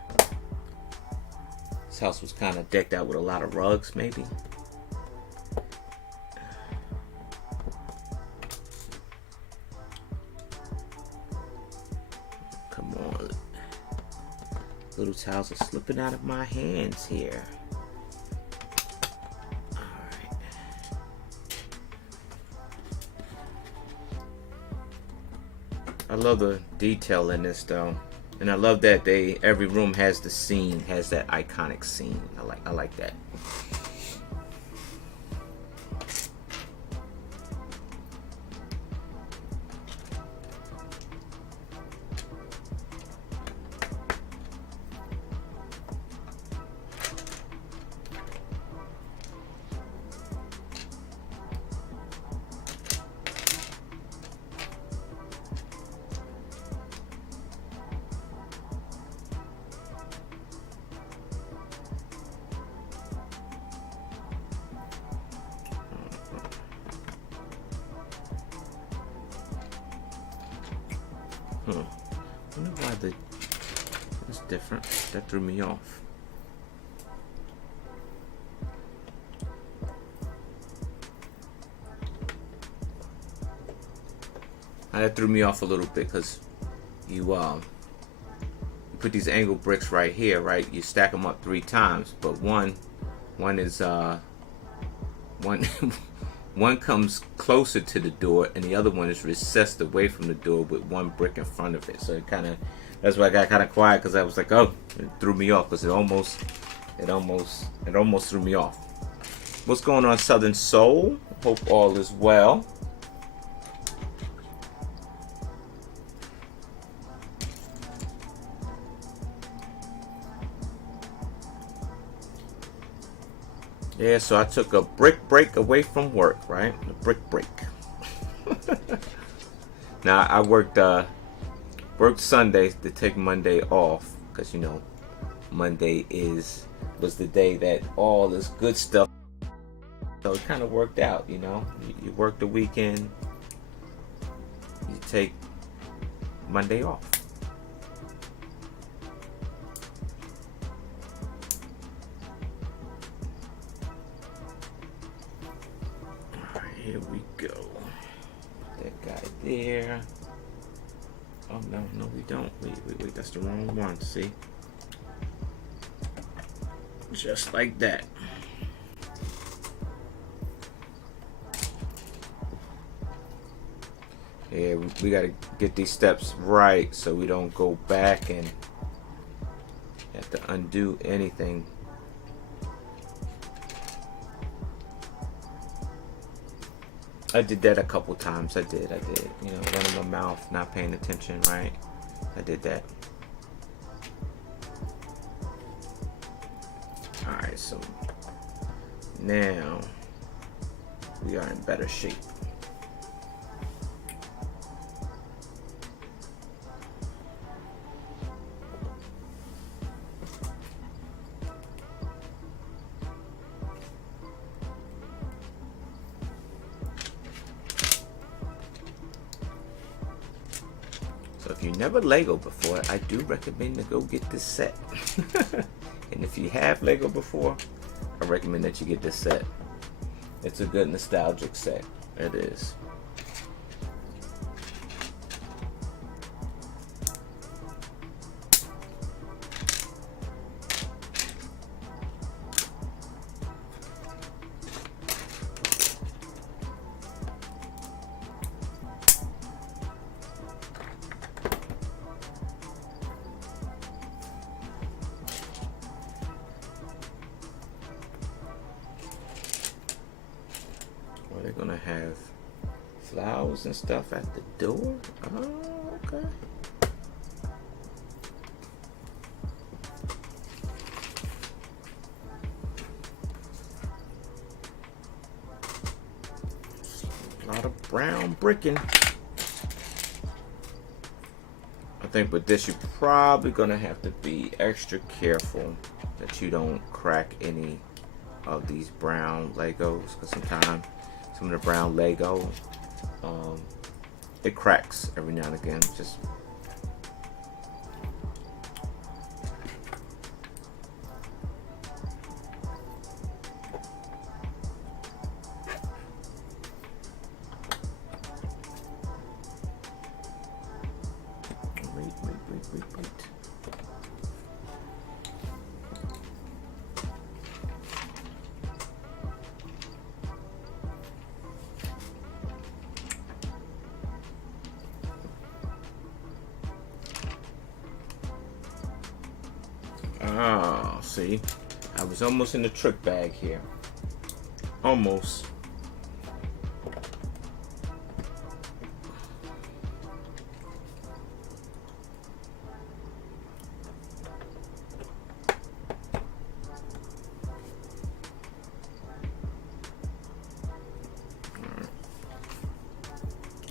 This house was kind of decked out with a lot of rugs, maybe. Come on. Little tiles are slipping out of my hands here. I love the detail in this though, and I love that every room has the scene, has that iconic scene. I like that. I wonder why it's different. That threw me off. That threw me off a little bit because you put these angle bricks right here, right? You stack them up 3 times, but one is one comes closer to the door and the other one is recessed away from the door with 1 brick in front of it. So it kind of, that's why I got kind of quiet, because I was like, oh, it threw me off, because it almost threw me off. What's going on, Southern Soul? Hope all is well. Yeah, so I took a brick break away from work, right? A brick break. Now I worked Sundays to take Monday off, because you know Monday was the day that all this good stuff. So it kind of worked out, you know. You work the weekend, you take Monday off. Here we go. That guy there. Oh no, we don't. Wait, that's the wrong one. See? Just like that. Yeah, we gotta get these steps right so we don't go back and have to undo anything. I did that a couple times. I did. You know, running my mouth, not paying attention, right? I did that. Alright, so now we are in better shape. So if you never Lego before, I do recommend to go get this set. And if you have Lego before, I recommend that you get this set. It's a good nostalgic set. It is. They're gonna have Legos and stuff at the door. Oh, okay. A lot of brown bricking. I think with this, you're probably gonna have to be extra careful that you don't crack any of these brown Legos, because sometimes some of the brown Lego, it cracks every now and again. Just wait. Ah, see, I was almost in the trick bag here. Almost.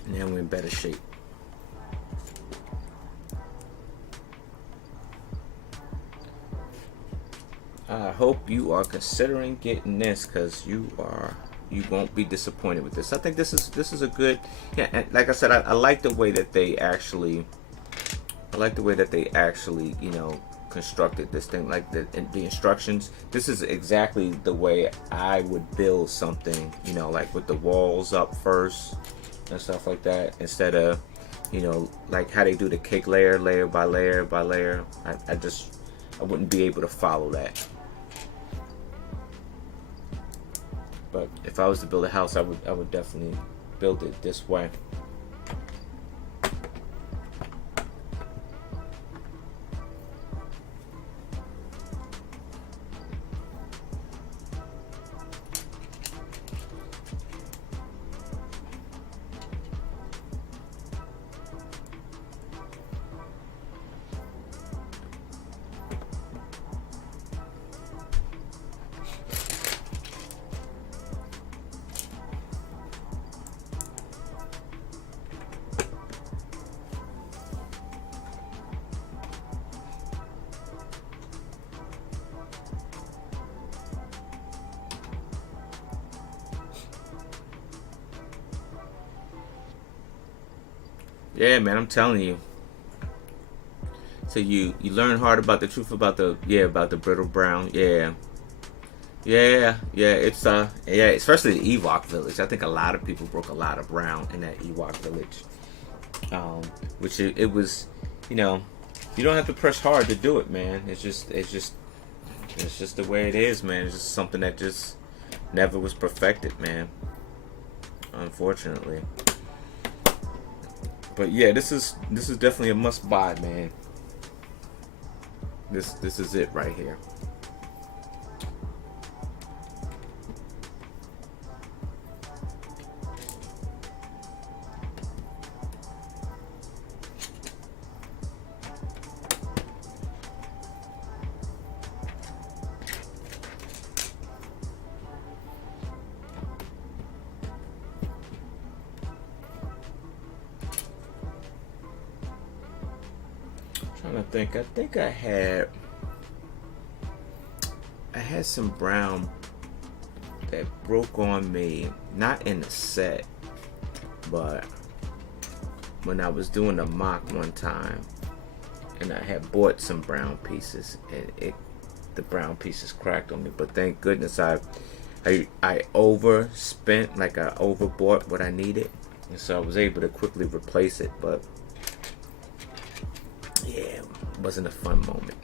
Now we're in better shape. I hope you are considering getting this, because you won't be disappointed with this. I think this is a good, yeah. And like I said, I like the way that they actually, you know, constructed this thing. Like the instructions. This is exactly the way I would build something. You know, like with the walls up first and stuff like that, instead of, you know, like how they do the cake layer by layer by layer. I wouldn't be able to follow that. But if I was to build a house, I would definitely build it this way. Yeah, man, I'm telling you. So you learn hard about the truth about the brittle brown. Yeah. It's especially the Ewok village. I think a lot of people broke a lot of brown in that Ewok village. Which it was, you know, you don't have to press hard to do it, man. It's just the way it is, man. It's just something that just never was perfected, man. Unfortunately. But yeah, this is definitely a must buy, man. This is it right here. Trying to think. I think I had some brown that broke on me, not in the set, but when I was doing the mock one time, and I had bought some brown pieces, and the brown pieces cracked on me. But thank goodness I overspent, like I overbought what I needed, and so I was able to quickly replace it. But yeah, it wasn't a fun moment.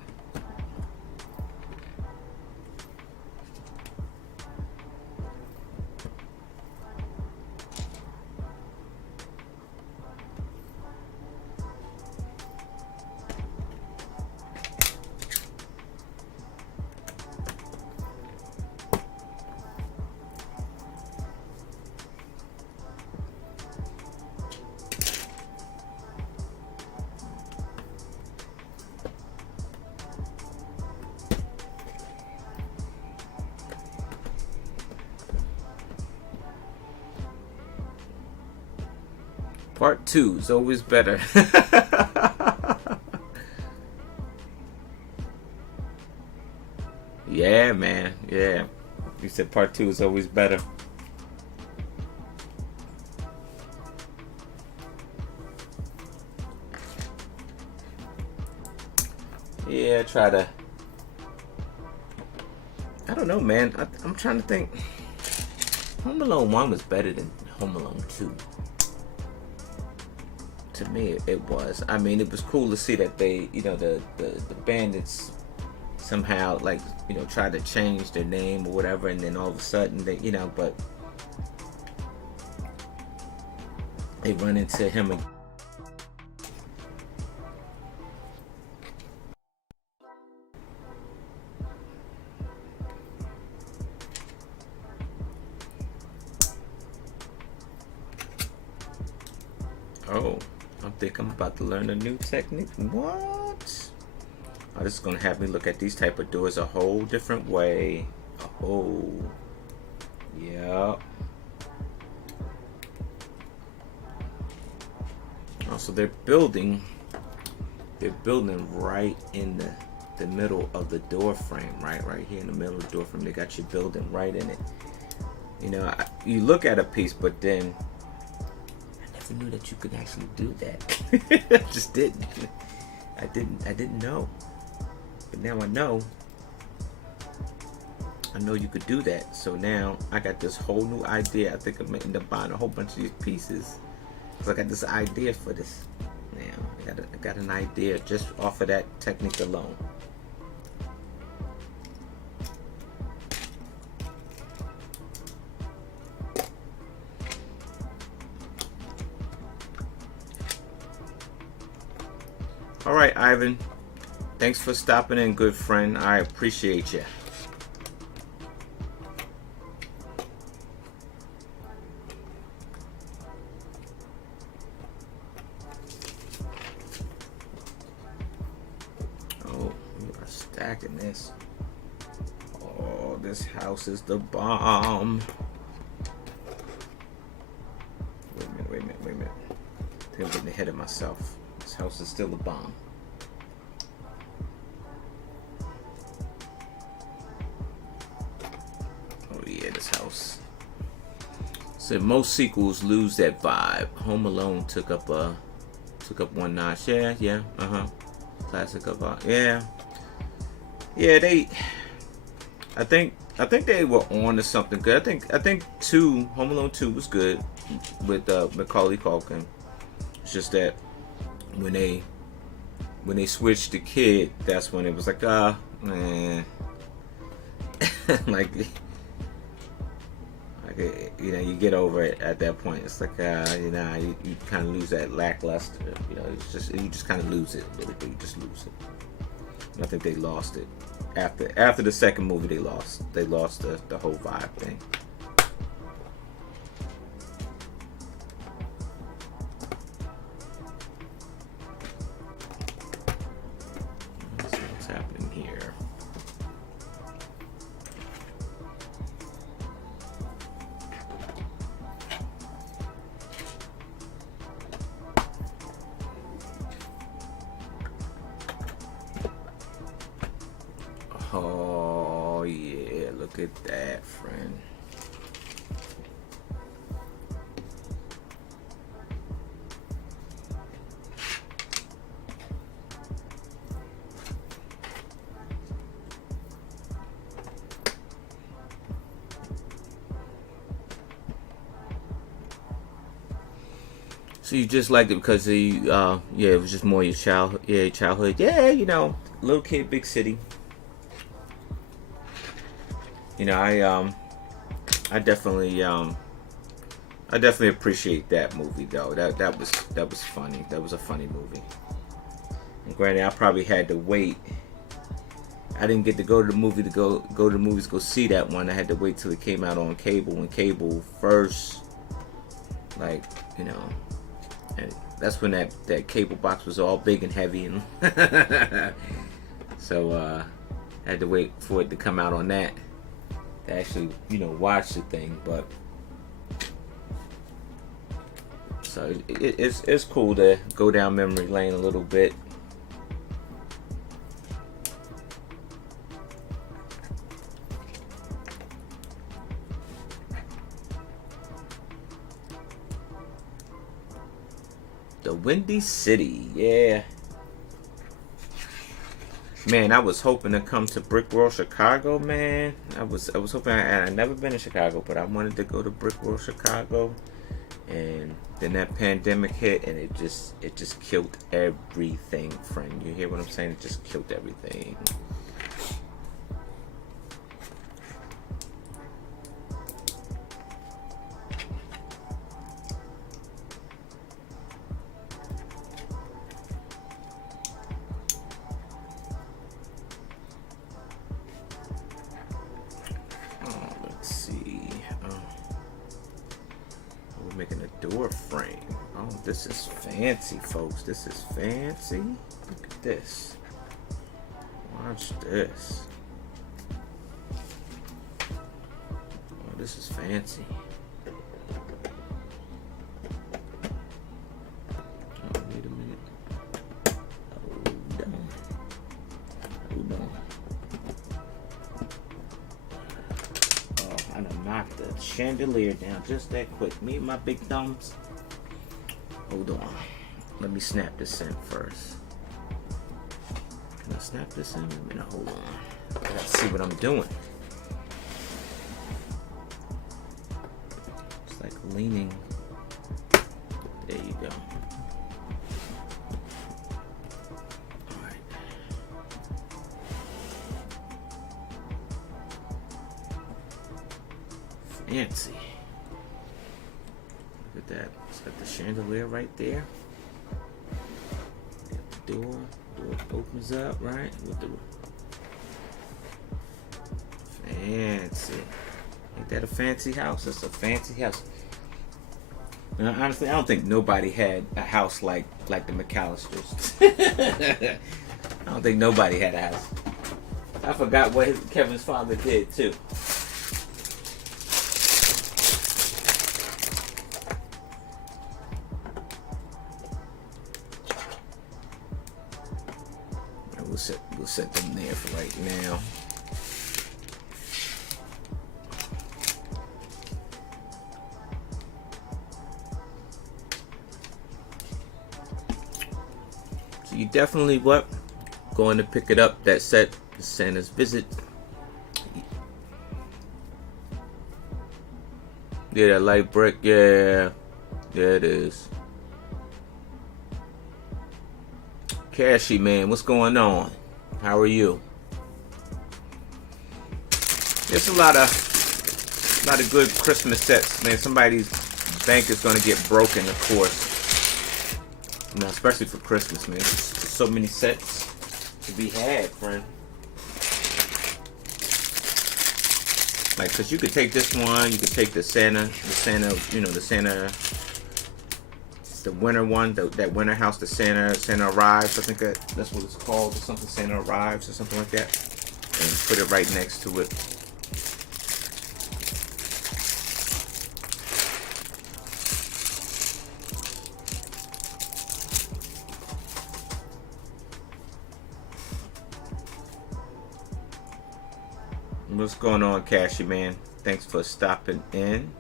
Part 2 is always better. Yeah, man. Yeah. You said part 2 is always better. Yeah, try to. I don't know, man. I'm trying to think. Home Alone 1 was better than Home Alone 2. To me, it was. I mean, it was cool to see that they, the bandits somehow, like, try to change their name or whatever, and then all of a sudden they, but they run into him again. Oh, I think I'm about to learn a new technique. What? Oh, this is gonna have me look at these type of doors a whole different way. Oh, yeah. Also, they're building right in the middle of the door frame, right here in the middle of the door frame. They got you building right in it. You look at a piece, but then I never knew that you could actually do that. I just didn't. I didn't know. But now I know. I know you could do that. So now I got this whole new idea. I think I'm gonna end up buying a whole bunch of these pieces. Cause I got this idea for this. Now I got an idea just off of that technique alone. All right, Ivan. Thanks for stopping in, good friend. I appreciate you. Oh, we are stacking this. Oh, this house is the bomb. Wait a minute. I think I'm getting ahead of myself. This house is still a bomb. Oh yeah, this house. So most sequels lose that vibe. Home Alone took up one notch. Yeah. Classic of yeah. I think they were on to something good. I think Home Alone 2 was good with Macaulay Culkin. It's just that when they switched the kid, that's when it was like, like you get over it at that point. It's like, you kind of lose that lackluster. You just kind of lose it. Literally, you just lose it. And I think they lost it after the second movie. They lost the whole vibe thing. What's happening here? Oh yeah, look at that, friend. So you just liked it because it was just more your childhood. Yeah, little kid, big city. I definitely appreciate that movie though. That was funny. That was a funny movie. And granted, I probably had to wait. I didn't get to go to the movie to the movies go see that one. I had to wait till it came out on cable when cable first, and that's when that cable box was all big and heavy, and so I had to wait for it to come out on that to actually watch the thing. But So it's cool to go down memory lane a little bit. The Windy City, yeah. Man, I was hoping to come to Brick World Chicago, man. I was hoping, and I've never been to Chicago, but I wanted to go to Brick World Chicago. And then that pandemic hit, and it just killed everything, friend. You hear what I'm saying? It just killed everything. Making a door frame. Oh, this is fancy, folks. This is fancy. Look at this. Watch this. Oh, this is fancy. Oh, wait a minute. Hold on. Hold on. I done knocked the chandelier down just that quick. Me and my big thumbs. Hold on. Let me snap this in first. Can I snap this in? Wait a minute, hold on. I gotta see what I'm doing. It's like leaning. There you go. Fancy. Look at that. It's got the chandelier right there. Got the door. Door opens up, right? With the fancy. Ain't that a fancy house? That's a fancy house. And honestly, I don't think nobody had a house like the McAllisters. I don't think nobody had a house. I forgot what Kevin's father did too. We'll set them there for right now. So you definitely going to pick it up, that set, Santa's Visit. Yeah, that light brick, yeah it is. Cashy, man, what's going on? How are you? There's a lot of good Christmas sets, man. Somebody's bank is gonna get broken, of course. You know, especially for Christmas, man. There's so many sets to be had, friend. Like, cause you could take this one, you could take the Santa, you know, the Santa. The winter one, that winter house, the Santa Arrives, I think that's what it's called, or something, Santa Arrives or something like that, and put it right next to it. What's going on, Cashy, man? Thanks for stopping in.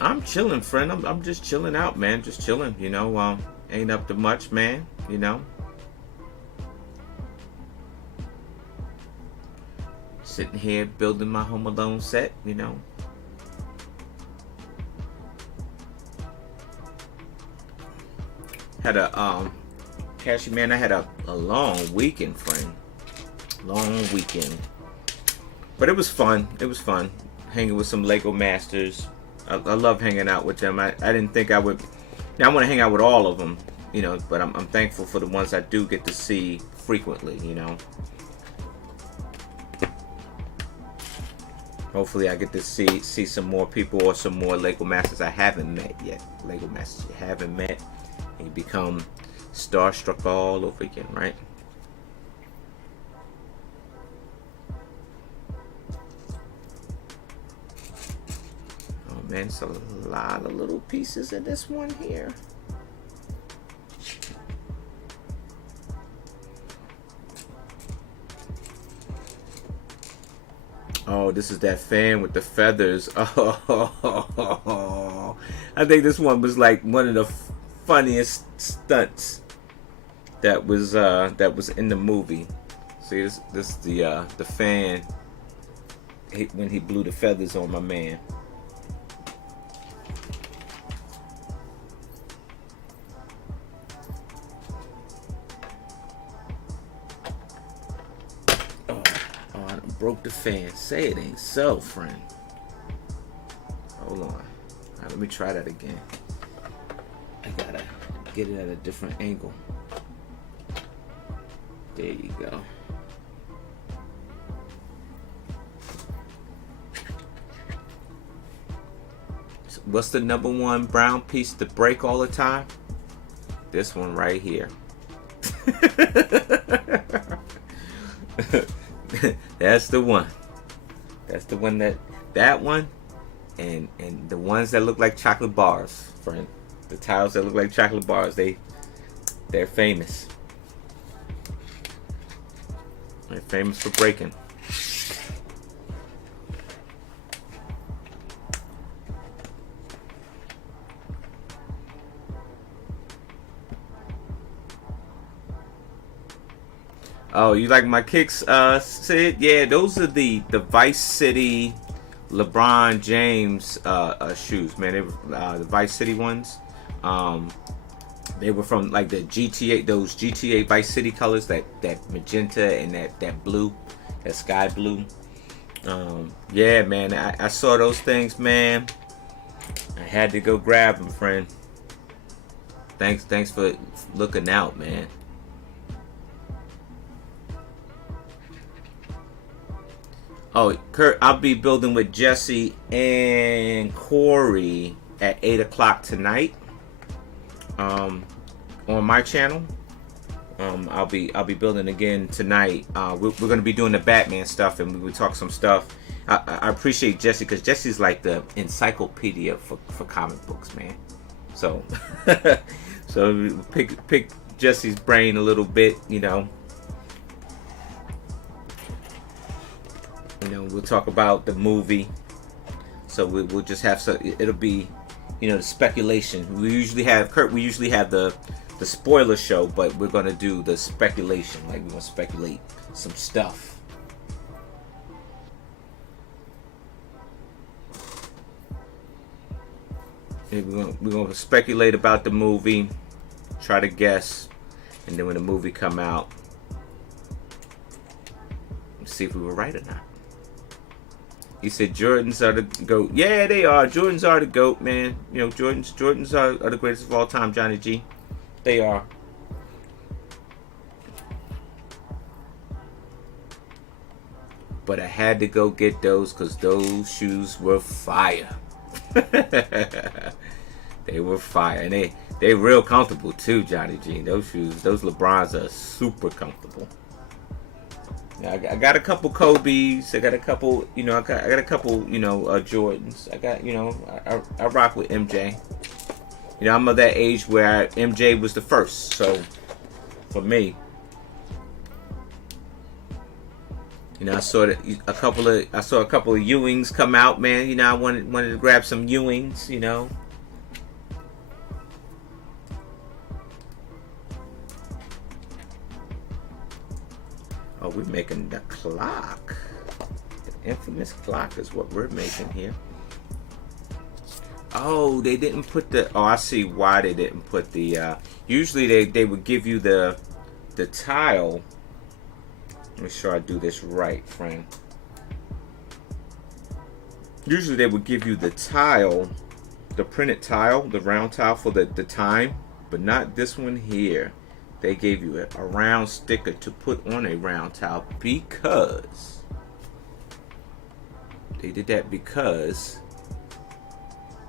I'm chilling, friend. I'm just chilling out, man. Just chilling, you know. Ain't up to much, man. You know. Sitting here building my Home Alone set, you know. Had a Cashy, man. I had a long weekend, friend. Long weekend, but it was fun. It was fun hanging with some Lego Masters. I love hanging out with them. I didn't think I would. Now I want to hang out with all of them, you know. But I'm thankful for the ones I do get to see frequently, you know. Hopefully I get to see some more people or some more Lego Masters I haven't met yet. Lego Masters you haven't met, and you become starstruck all over again, right? Oh man, it's a lot of little pieces in this one here. Oh, this is that fan with the feathers. Oh, I think this one was like one of the funniest stunts that was in the movie. See, this is the fan when he blew the feathers on my man. Broke the fan. Say it ain't so, friend. Hold on. Alright, let me try that again. I gotta get it at a different angle. There you go. So what's the number one brown piece to break all the time? This one right here. That's the one. That's the one that one and the ones that look like chocolate bars, friend. The tiles that look like chocolate bars, they're famous. They're famous for breaking. Oh, you like my kicks, Sid? Yeah, those are the Vice City LeBron James shoes, man. They were the Vice City ones. They were from like the GTA, those GTA Vice City colors, that magenta and that blue, that sky blue. Yeah, man, I saw those things, man. I had to go grab them, friend. Thanks for looking out, man. Oh, Kurt, I'll be building with Jesse and Corey at 8 o'clock tonight. On my channel. I'll be building again tonight. We're going to be doing the Batman stuff, and we will talk some stuff. I appreciate Jesse, because Jesse's like the encyclopedia for comic books, man. So so pick Jesse's brain a little bit, you know. We'll talk about the movie. So we'll just have it'll be, the speculation. We usually have the spoiler show, but we're gonna do the speculation. Like, we're gonna speculate some stuff. And we're gonna speculate about the movie, try to guess, and then when the movie come out, see if we were right or not. He said Jordans are the GOAT. Yeah, they are. Jordans are the GOAT, man. Jordans are the greatest of all time, Johnny G. They are. But I had to go get those because those shoes were fire. They were fire. And they real comfortable too, Johnny G. Those shoes, those LeBrons are super comfortable. I got a couple Kobe's. I got a couple, I got a couple, Jordans. I got, I rock with MJ. I'm of that age where MJ was the first. So for me, I saw a couple of Ewings come out, man. I wanted to grab some Ewings, Oh, we're making the clock. The infamous clock is what we're making here. Oh, they didn't put the... Oh, I see why they didn't put the... Usually they would give you the tile. Let me sure I do this right, friend. Usually they would give you the tile, the printed tile, the round tile for the time, but not this one here. They gave you a round sticker to put on a round tile because they did that because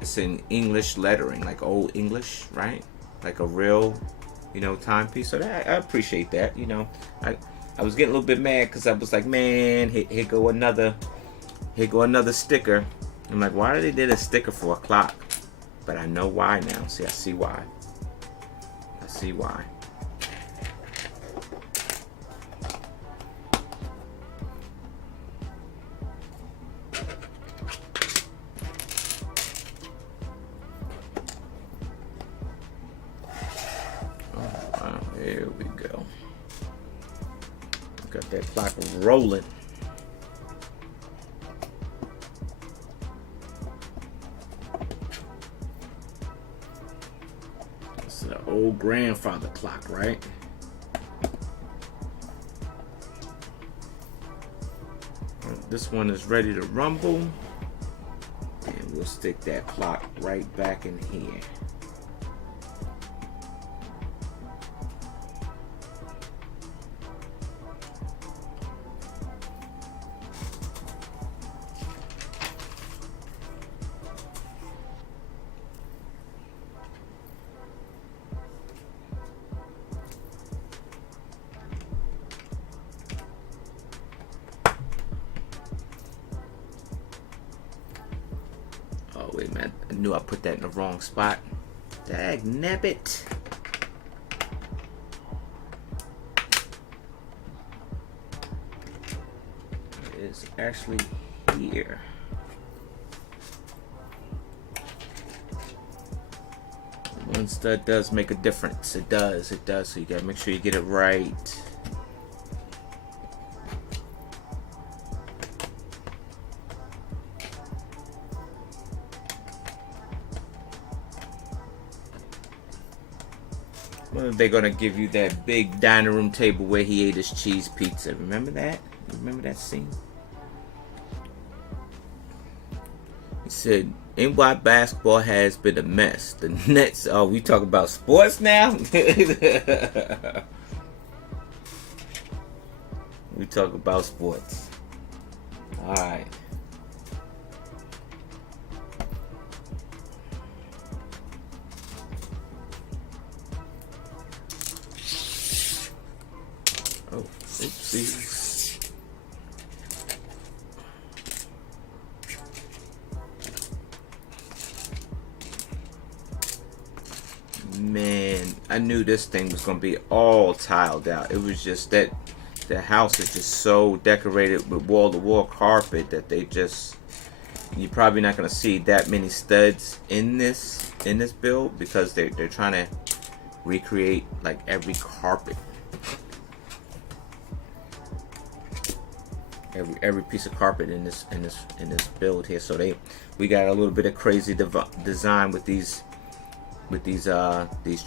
it's in English lettering, like old English, right? Like a real timepiece. So I appreciate that. I was getting a little bit mad because I was like, man, here go another sticker. I'm like, why did they did a sticker for a clock? But I know why now. See, I see why. I see why. Here we go. Got that clock rolling. This is an old grandfather clock, right? This one is ready to rumble. And we'll stick that clock right back in here. Oh, wait a minute. I knew I put that in the wrong spot. Dag nabbit. It is actually here. One stud does make a difference. It does. It does. So you gotta make sure you get it right. Well, they're gonna give you that big dining room table where he ate his cheese pizza. Remember that? Remember that scene? He said, NY basketball has been a mess. The Nets, oh, we talk about sports now? We talk about sports. Alright. Oh, oopsies. Man, I knew this thing was gonna be all tiled out. It was just that the house is just so decorated with wall-to-wall carpet that you're probably not gonna see that many studs in this build because they're trying to recreate like every carpet, every piece of carpet in this build here. So we got a little bit of crazy design with these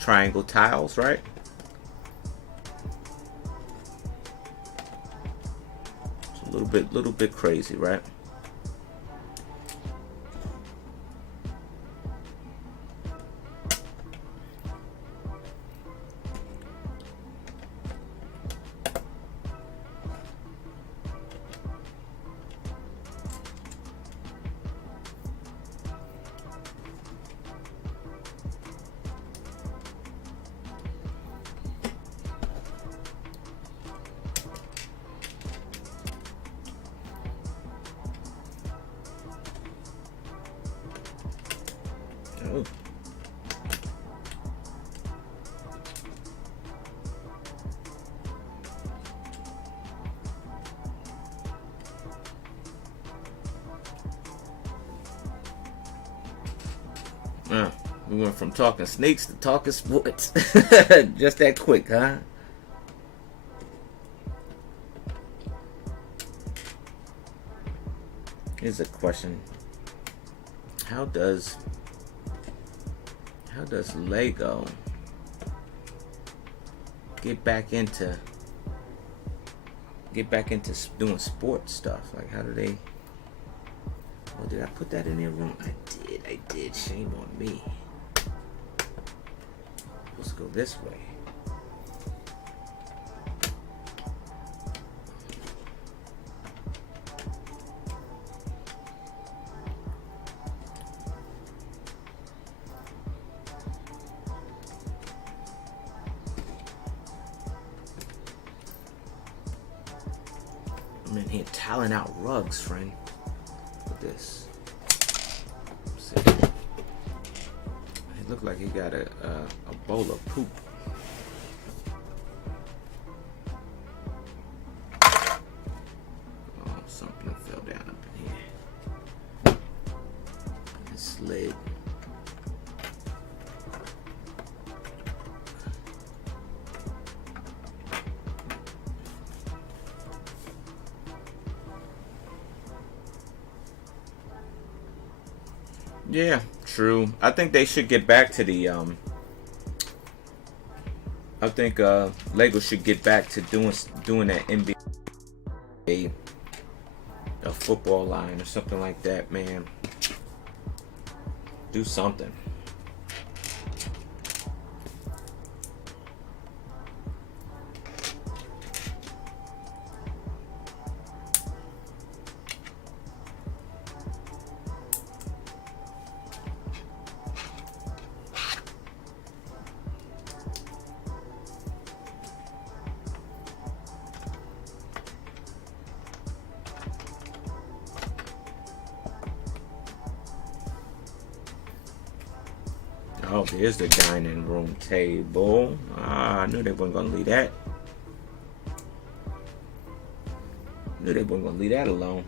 triangle tiles, right? It's a little bit crazy, right? Oh. We went from talking snakes to talking sports. Just that quick, huh? Here's a question. How does Lego get back into doing sports stuff? Like, how do they? Oh, did I put that in there wrong? I did. Shame on me. Let's go this way. I'm in here tiling out rugs, friend. Look at this. Let's see. It looked like he got a bowl of poop. Oh, something fell down up in here. It slid. Yeah, true. I think they should get back to the I think Lego should get back to doing that NBA a football line or something like that, man. Do something. Oh, there's the dining room table. Ah, I knew they weren't gonna leave that. Knew they weren't gonna leave that alone.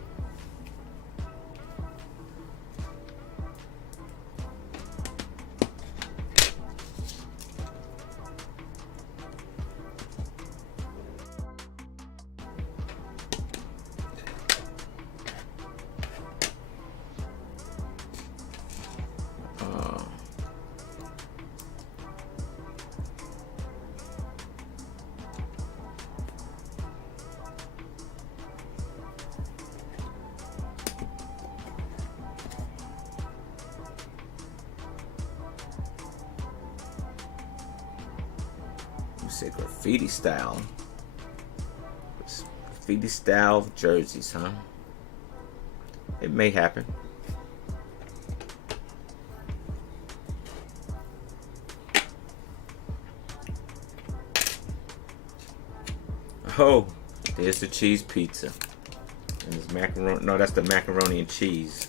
You say graffiti style. Graffiti style jerseys, huh? It may happen. Oh, there's the cheese pizza. And there's macaroni. No, that's the macaroni and cheese.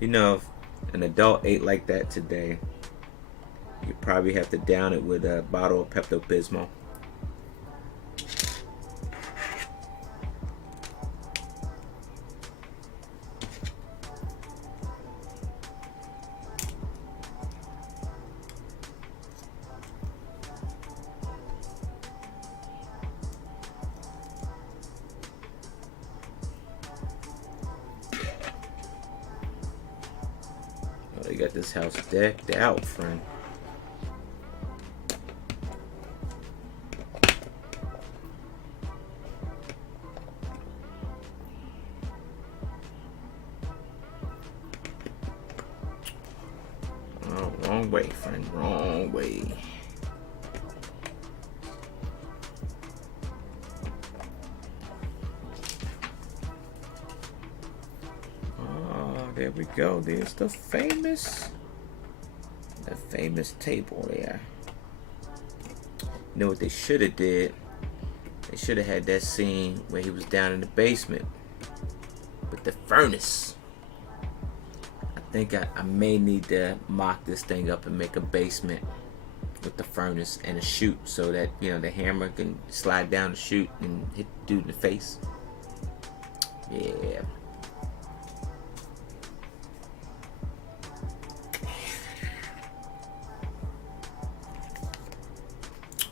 You know, if an adult ate like that today, you probably have to down it with a bottle of Pepto-Bismol. Oh, they got this house decked out, friend. Wrong way, friend. Wrong way. Oh, there we go. There's the famous table there. You know what they should have did? They should have had that scene where he was down in the basement with the furnace. I think I may need to mock this thing up and make a basement with the furnace and a chute so that, you know, the hammer can slide down the chute and hit the dude in the face. Yeah.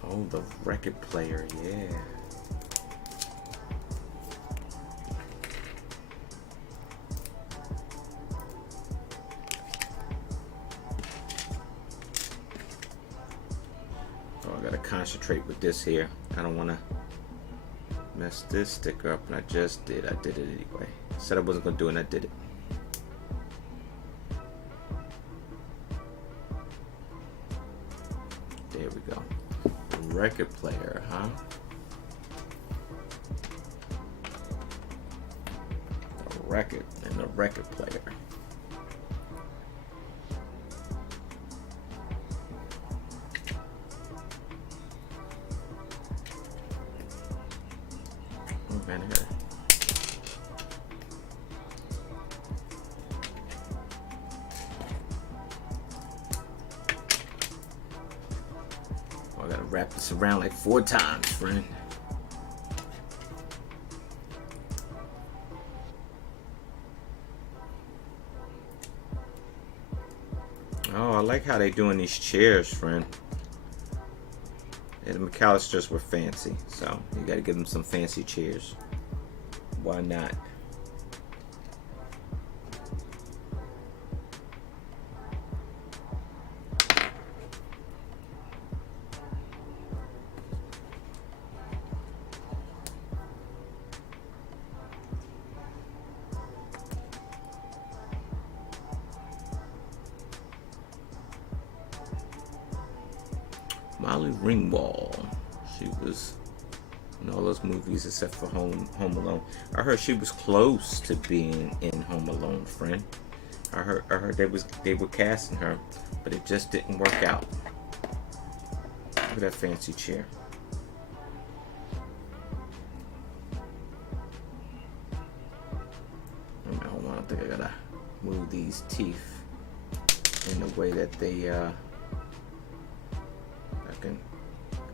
Oh, the record player, yeah. I gotta concentrate with this here. I don't wanna mess this sticker up, and I just did. I did it anyway. I said I wasn't gonna do it, and I did it. There we go. Record player, huh? A record and a record player. man. I gotta wrap this around like 4 times, friend. Oh, I like how they doing these chairs, friend. Yeah, the McAllisters were fancy, so you gotta give them some fancy chairs. Why not? Molly Ringwald. She was in all those movies except for Home Alone. I heard she was close to being in Home Alone, friend. I heard they were casting her, but it just didn't work out. Look at that fancy chair. Hold on, I think I gotta move these teeth in the way that they can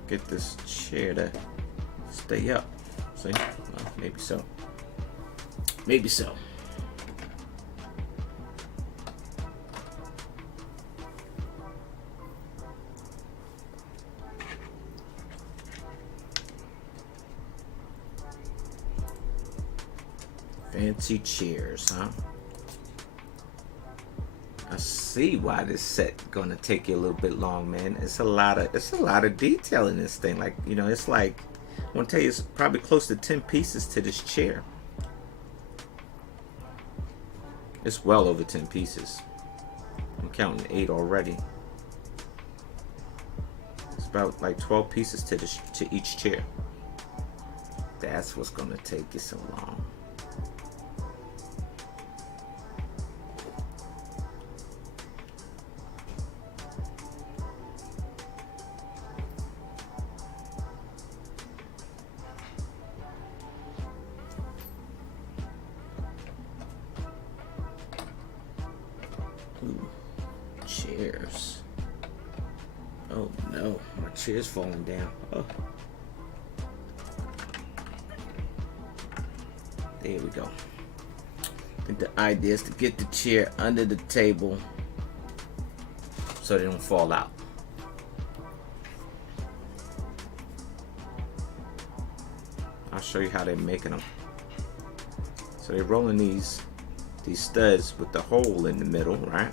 get this chair to stay up. See? Well, maybe so. Maybe so. Fancy chairs, huh? I see why this set gonna take you a little bit long, man. It's a lot of detail in this thing. Like, you know, it's like, I want to tell you, it's probably close to 10 pieces to this chair. It's well over 10 pieces. I'm counting 8 already. It's about like 12 pieces to each chair. That's what's gonna take you so long. Ooh, chairs. Oh no, my chair's falling down. Oh. There we go. I think the idea is to get the chair under the table so they don't fall out. I'll show you how they're making them. So they're rolling these studs with the hole in the middle, right?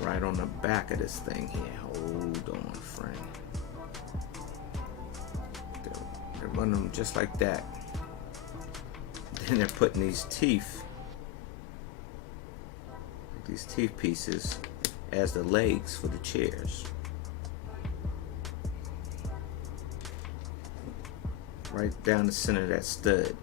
Right on the back of this thing here. Hold on, friend. They're running them just like that. Then they're putting these teeth pieces as the legs for the chairs. Right down the center of that stud.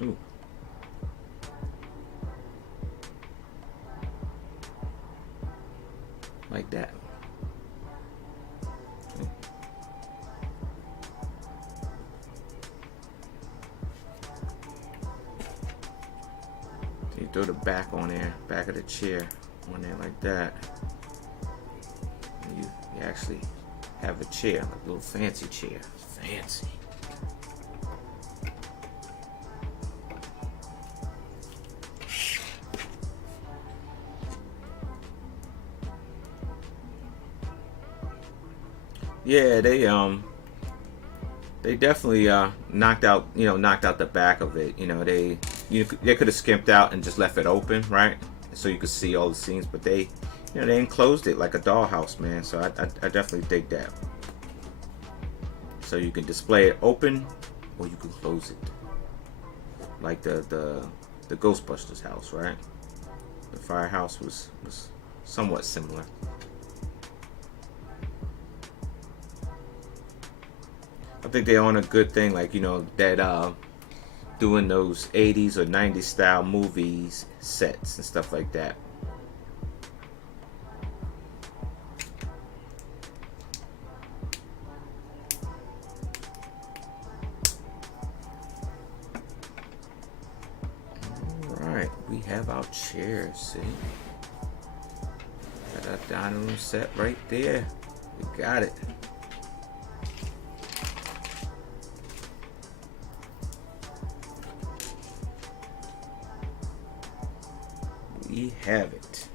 Ooh. Like that. Okay. You throw the back on there, back of the chair on there like that. And you actually have a chair, like a little fancy chair. Fancy. Yeah, they definitely knocked out the back of it. You know, they could have skimped out and just left it open, right? So you could see all the scenes, but they enclosed it like a dollhouse, man. So I definitely dig that. So you can display it open, or you can close it, like the Ghostbusters house, right? The firehouse was somewhat similar. I think they're on a good thing, like, you know, that doing those 80s or 90s style movies sets and stuff like that. Alright, we have our chairs, see? Got our dining room set right there. We got it. We have it.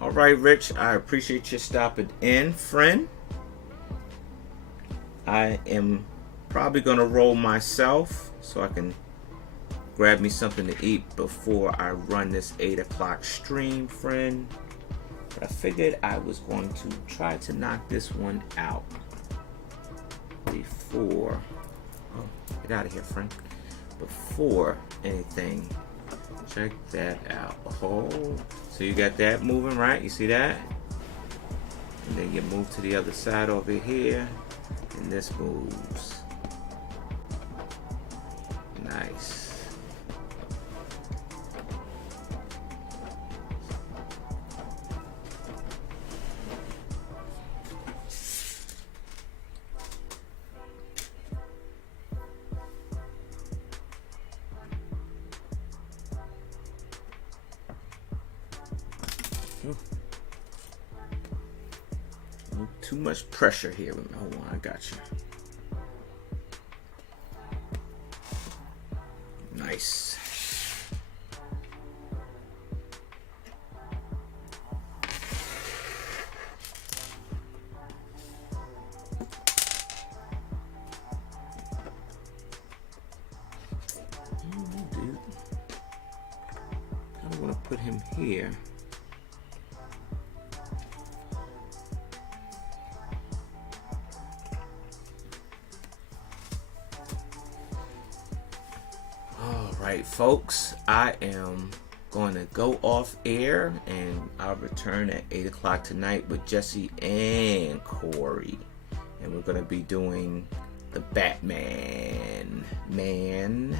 All right, Rich, I appreciate you stopping in, friend. I am probably gonna roll myself so I can grab me something to eat before I run this 8 o'clock stream, friend. But I figured I was going to try to knock this one out before. Oh, get out of here, friend. Before anything, check that out. Oh, so you got that moving, right? You see that? And then you move to the other side over here, and this moves. Nice. Too much pressure here. Hold on, I got you. Nice. Dude, I don't want to put him here. Alright, folks, I am going to go off air and I'll return at 8 o'clock tonight with Jesse and Corey. And we're going to be doing the Batman man.